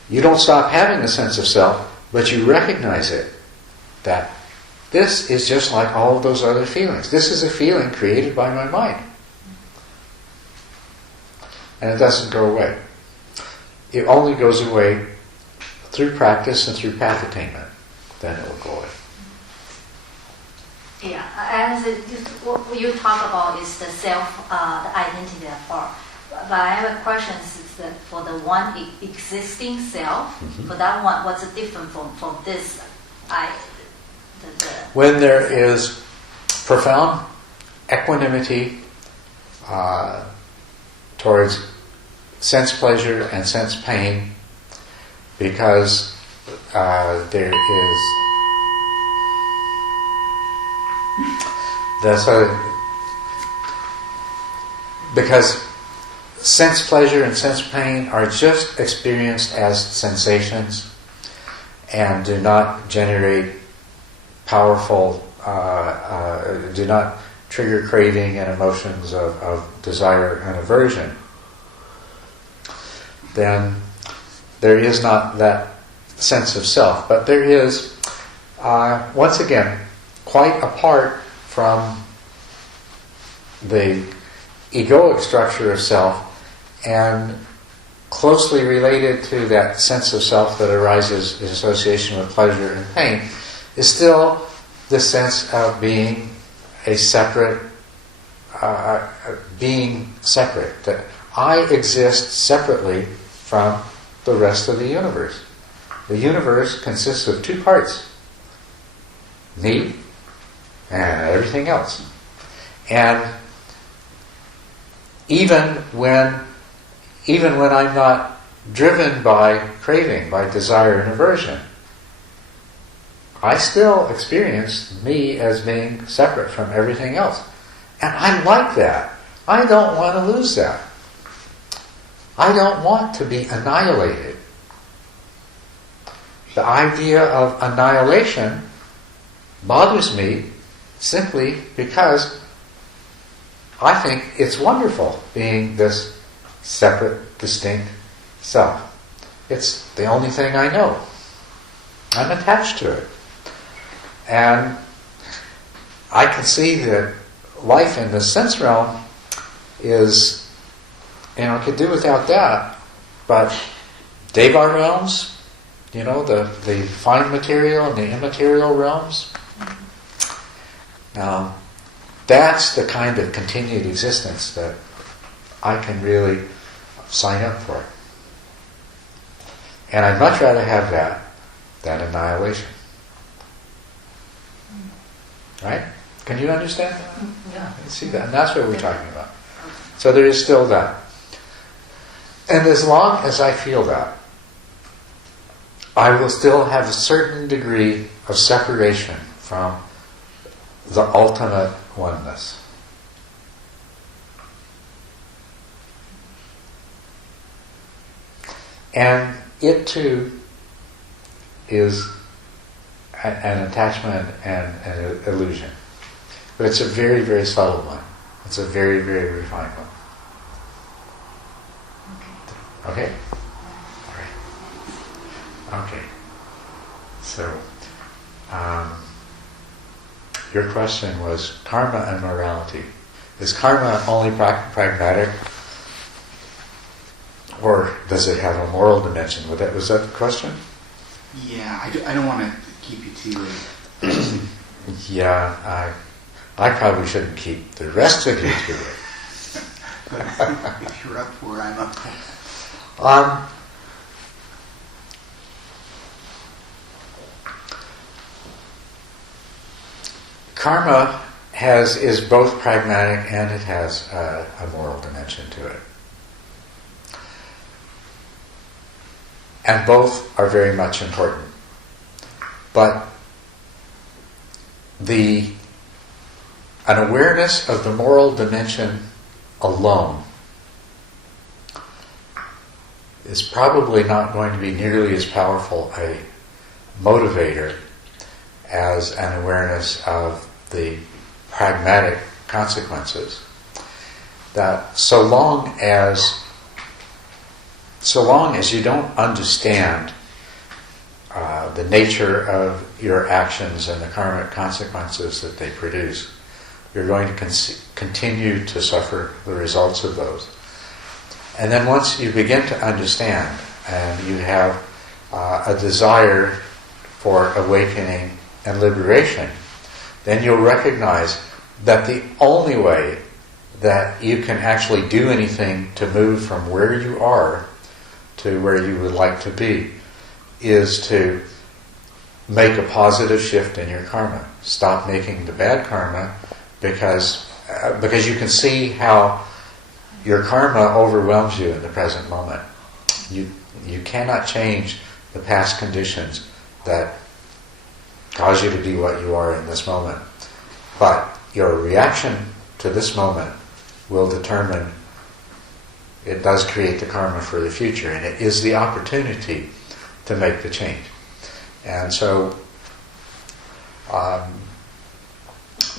you don't stop having the sense of self, but you recognize it, that this is just like all of those other feelings. This is a feeling created by my mind. And it doesn't go away. It only goes away through practice and through path attainment. Then it will go away. Yeah, as what you talk about is the self, the identity part. But I have a question: is that for the one existing self, for that one, what's different from this? When there is profound equanimity towards sense pleasure and sense pain, because there is because sense pleasure and sense pain are just experienced as sensations and do not generate powerful, do not trigger craving and emotions of desire and aversion, then there is not that sense of self. But there is, once again, quite apart from the egoic structure of self and closely related to that sense of self that arises in association with pleasure and pain, is still the sense of being a separate, that I exist separately from the rest of the universe. The universe consists of two parts, me and everything else. And even when I'm not driven by craving, by desire and aversion, I still experience me as being separate from everything else. And I like that. I don't want to lose that. I don't want to be annihilated. The idea of annihilation bothers me simply because I think it's wonderful being this separate, distinct self. It's the only thing I know. I'm attached to it. And I can see that life in the sense realm is, could do without that, but Deva realms, the fine material and the immaterial realms, now that's the kind of continued existence that I can really sign up for. And I'd much rather have that than annihilation. Right? Can you understand that? Yeah, you see that. And that's what we're talking about. So there is still that. And as long as I feel that, I will still have a certain degree of separation from the ultimate oneness. And it too is an attachment and an illusion. But it's a very, very subtle one. It's a very, very refined one. Okay? All right. Okay. So, your question was karma and morality. Is karma only pragmatic, or does it have a moral dimension? Was that the question? Yeah, I don't want to keep you too late. Yeah, I probably shouldn't keep the rest of you too late. But if you're up for it, I'm up for it. Karma is both pragmatic and it has a moral dimension to it. And both are very much important. But an awareness of the moral dimension alone is probably not going to be nearly as powerful a motivator as an awareness of the pragmatic consequences. That so long as you don't understand the nature of your actions and the karmic consequences that they produce, you're going to continue to suffer the results of those. And then once you begin to understand and you have a desire for awakening and liberation, then you'll recognize that the only way that you can actually do anything to move from where you are to where you would like to be is to make a positive shift in your karma. Stop making the bad karma because you can see how your karma overwhelms you in the present moment. You cannot change the past conditions that cause you to be what you are in this moment. But your reaction to this moment will determine, it does create the karma for the future, and it is the opportunity to make the change. And so,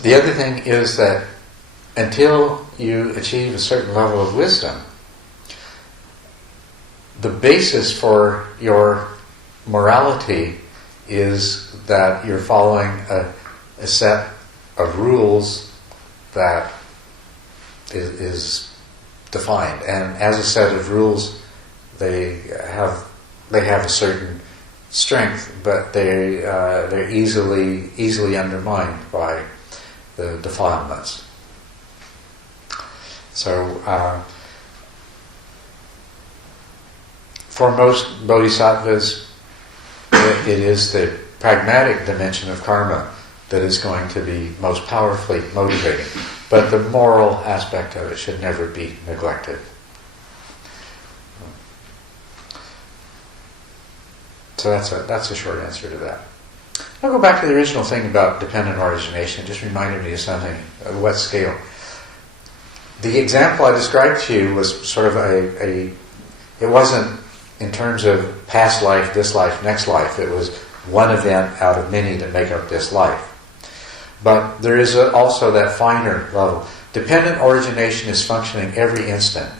the other thing is that until you achieve a certain level of wisdom, the basis for your morality is that you're following a set of rules that is defined. And as a set of rules, they have a certain strength, but they're easily undermined by the defilements. So, for most bodhisattvas, it is the pragmatic dimension of karma that is going to be most powerfully motivating. But the moral aspect of it should never be neglected. So that's a short answer to that. I'll go back to the original thing about dependent origination. It just reminded me of something, at what scale. The example I described to you was sort of it wasn't in terms of past life, this life, next life. It was one event out of many that make up this life. But there is also that finer level. Dependent origination is functioning every instant.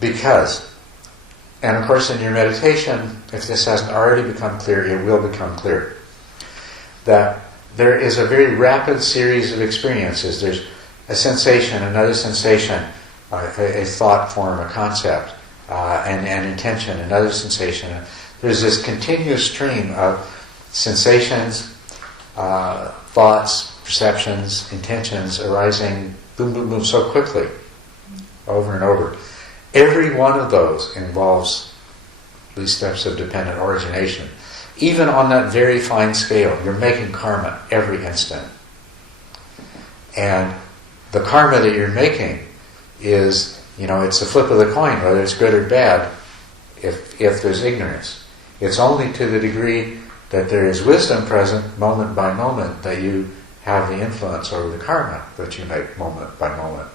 Because, and of course in your meditation, if this hasn't already become clear, it will become clear, that there is a very rapid series of experiences. There's a sensation, another sensation, a thought form, a concept, an intention, another sensation. There's this continuous stream of sensations, thoughts, perceptions, intentions arising boom, boom, boom so quickly, over and over. Every one of those involves these steps of dependent origination. Even on that very fine scale, you're making karma every instant. And the karma that you're making is, it's the flip of the coin, whether it's good or bad, if there's ignorance. It's only to the degree that there is wisdom present moment by moment that you have the influence over the karma that you make moment by moment.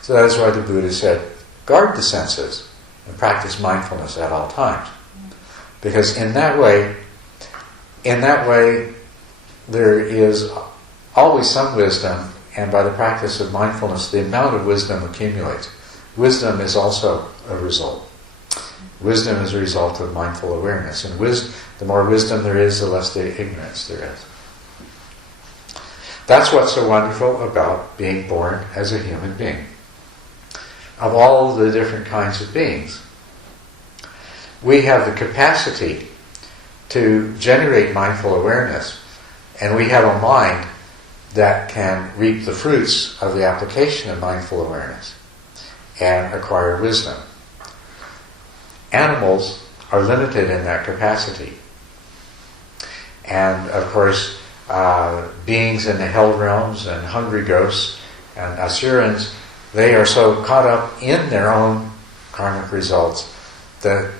So that's why the Buddha said, guard the senses and practice mindfulness at all times. Because in that way, in that way, there is always some wisdom, and by the practice of mindfulness, the amount of wisdom accumulates. Wisdom is also a result. Wisdom is a result of mindful awareness, and the more wisdom there is, the less the ignorance there is. That's what's so wonderful about being born as a human being. Of all the different kinds of beings, we have the capacity to generate mindful awareness, and we have a mind that can reap the fruits of the application of mindful awareness and acquire wisdom. Animals are limited in that capacity. And of course, beings in the hell realms and hungry ghosts and asurans, they are so caught up in their own karmic results that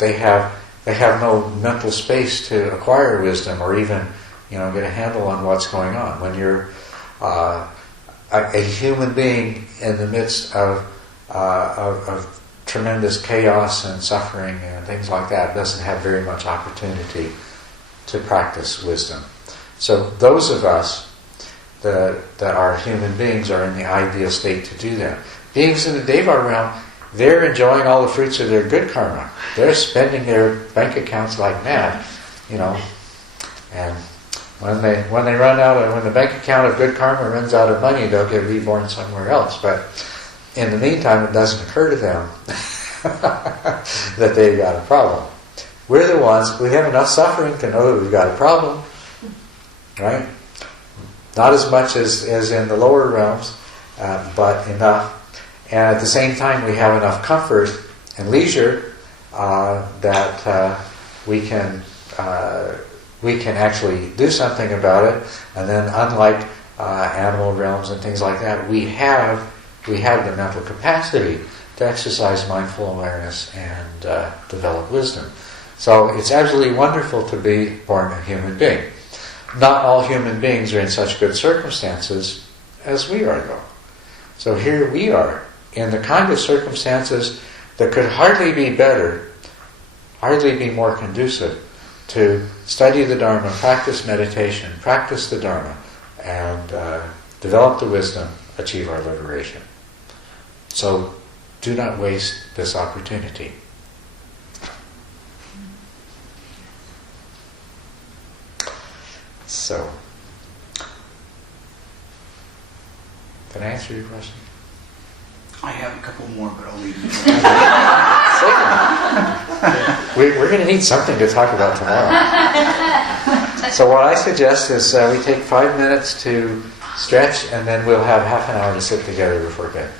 they have no mental space to acquire wisdom or even get a handle on what's going on. When you're a human being in the midst of tremendous chaos and suffering and things like that, doesn't have very much opportunity to practice wisdom. So those of us that are human beings are in the ideal state to do that. Beings in the Deva realm, they're enjoying all the fruits of their good karma. They're spending their bank accounts like mad, and when the bank account of good karma runs out of money, they'll get reborn somewhere else. But in the meantime, it doesn't occur to them that they've got a problem. We're the ones, we have enough suffering to know that we've got a problem, right? Not as much as in the lower realms, but enough. And at the same time, we have enough comfort and leisure that we can actually do something about it. And then, unlike animal realms and things like that, we have the mental capacity to exercise mindful awareness and develop wisdom. So it's absolutely wonderful to be born a human being. Not all human beings are in such good circumstances as we are, though. So here we are, in the kind of circumstances that could hardly be better, hardly be more conducive to study the Dharma, practice meditation, practice the Dharma, and develop the wisdom, achieve our liberation. So do not waste this opportunity. So, can I answer your question? I have a couple more, but I'll leave you. We're going to need something to talk about tomorrow. So what I suggest is we take 5 minutes to stretch, and then we'll have half an hour to sit together before bed.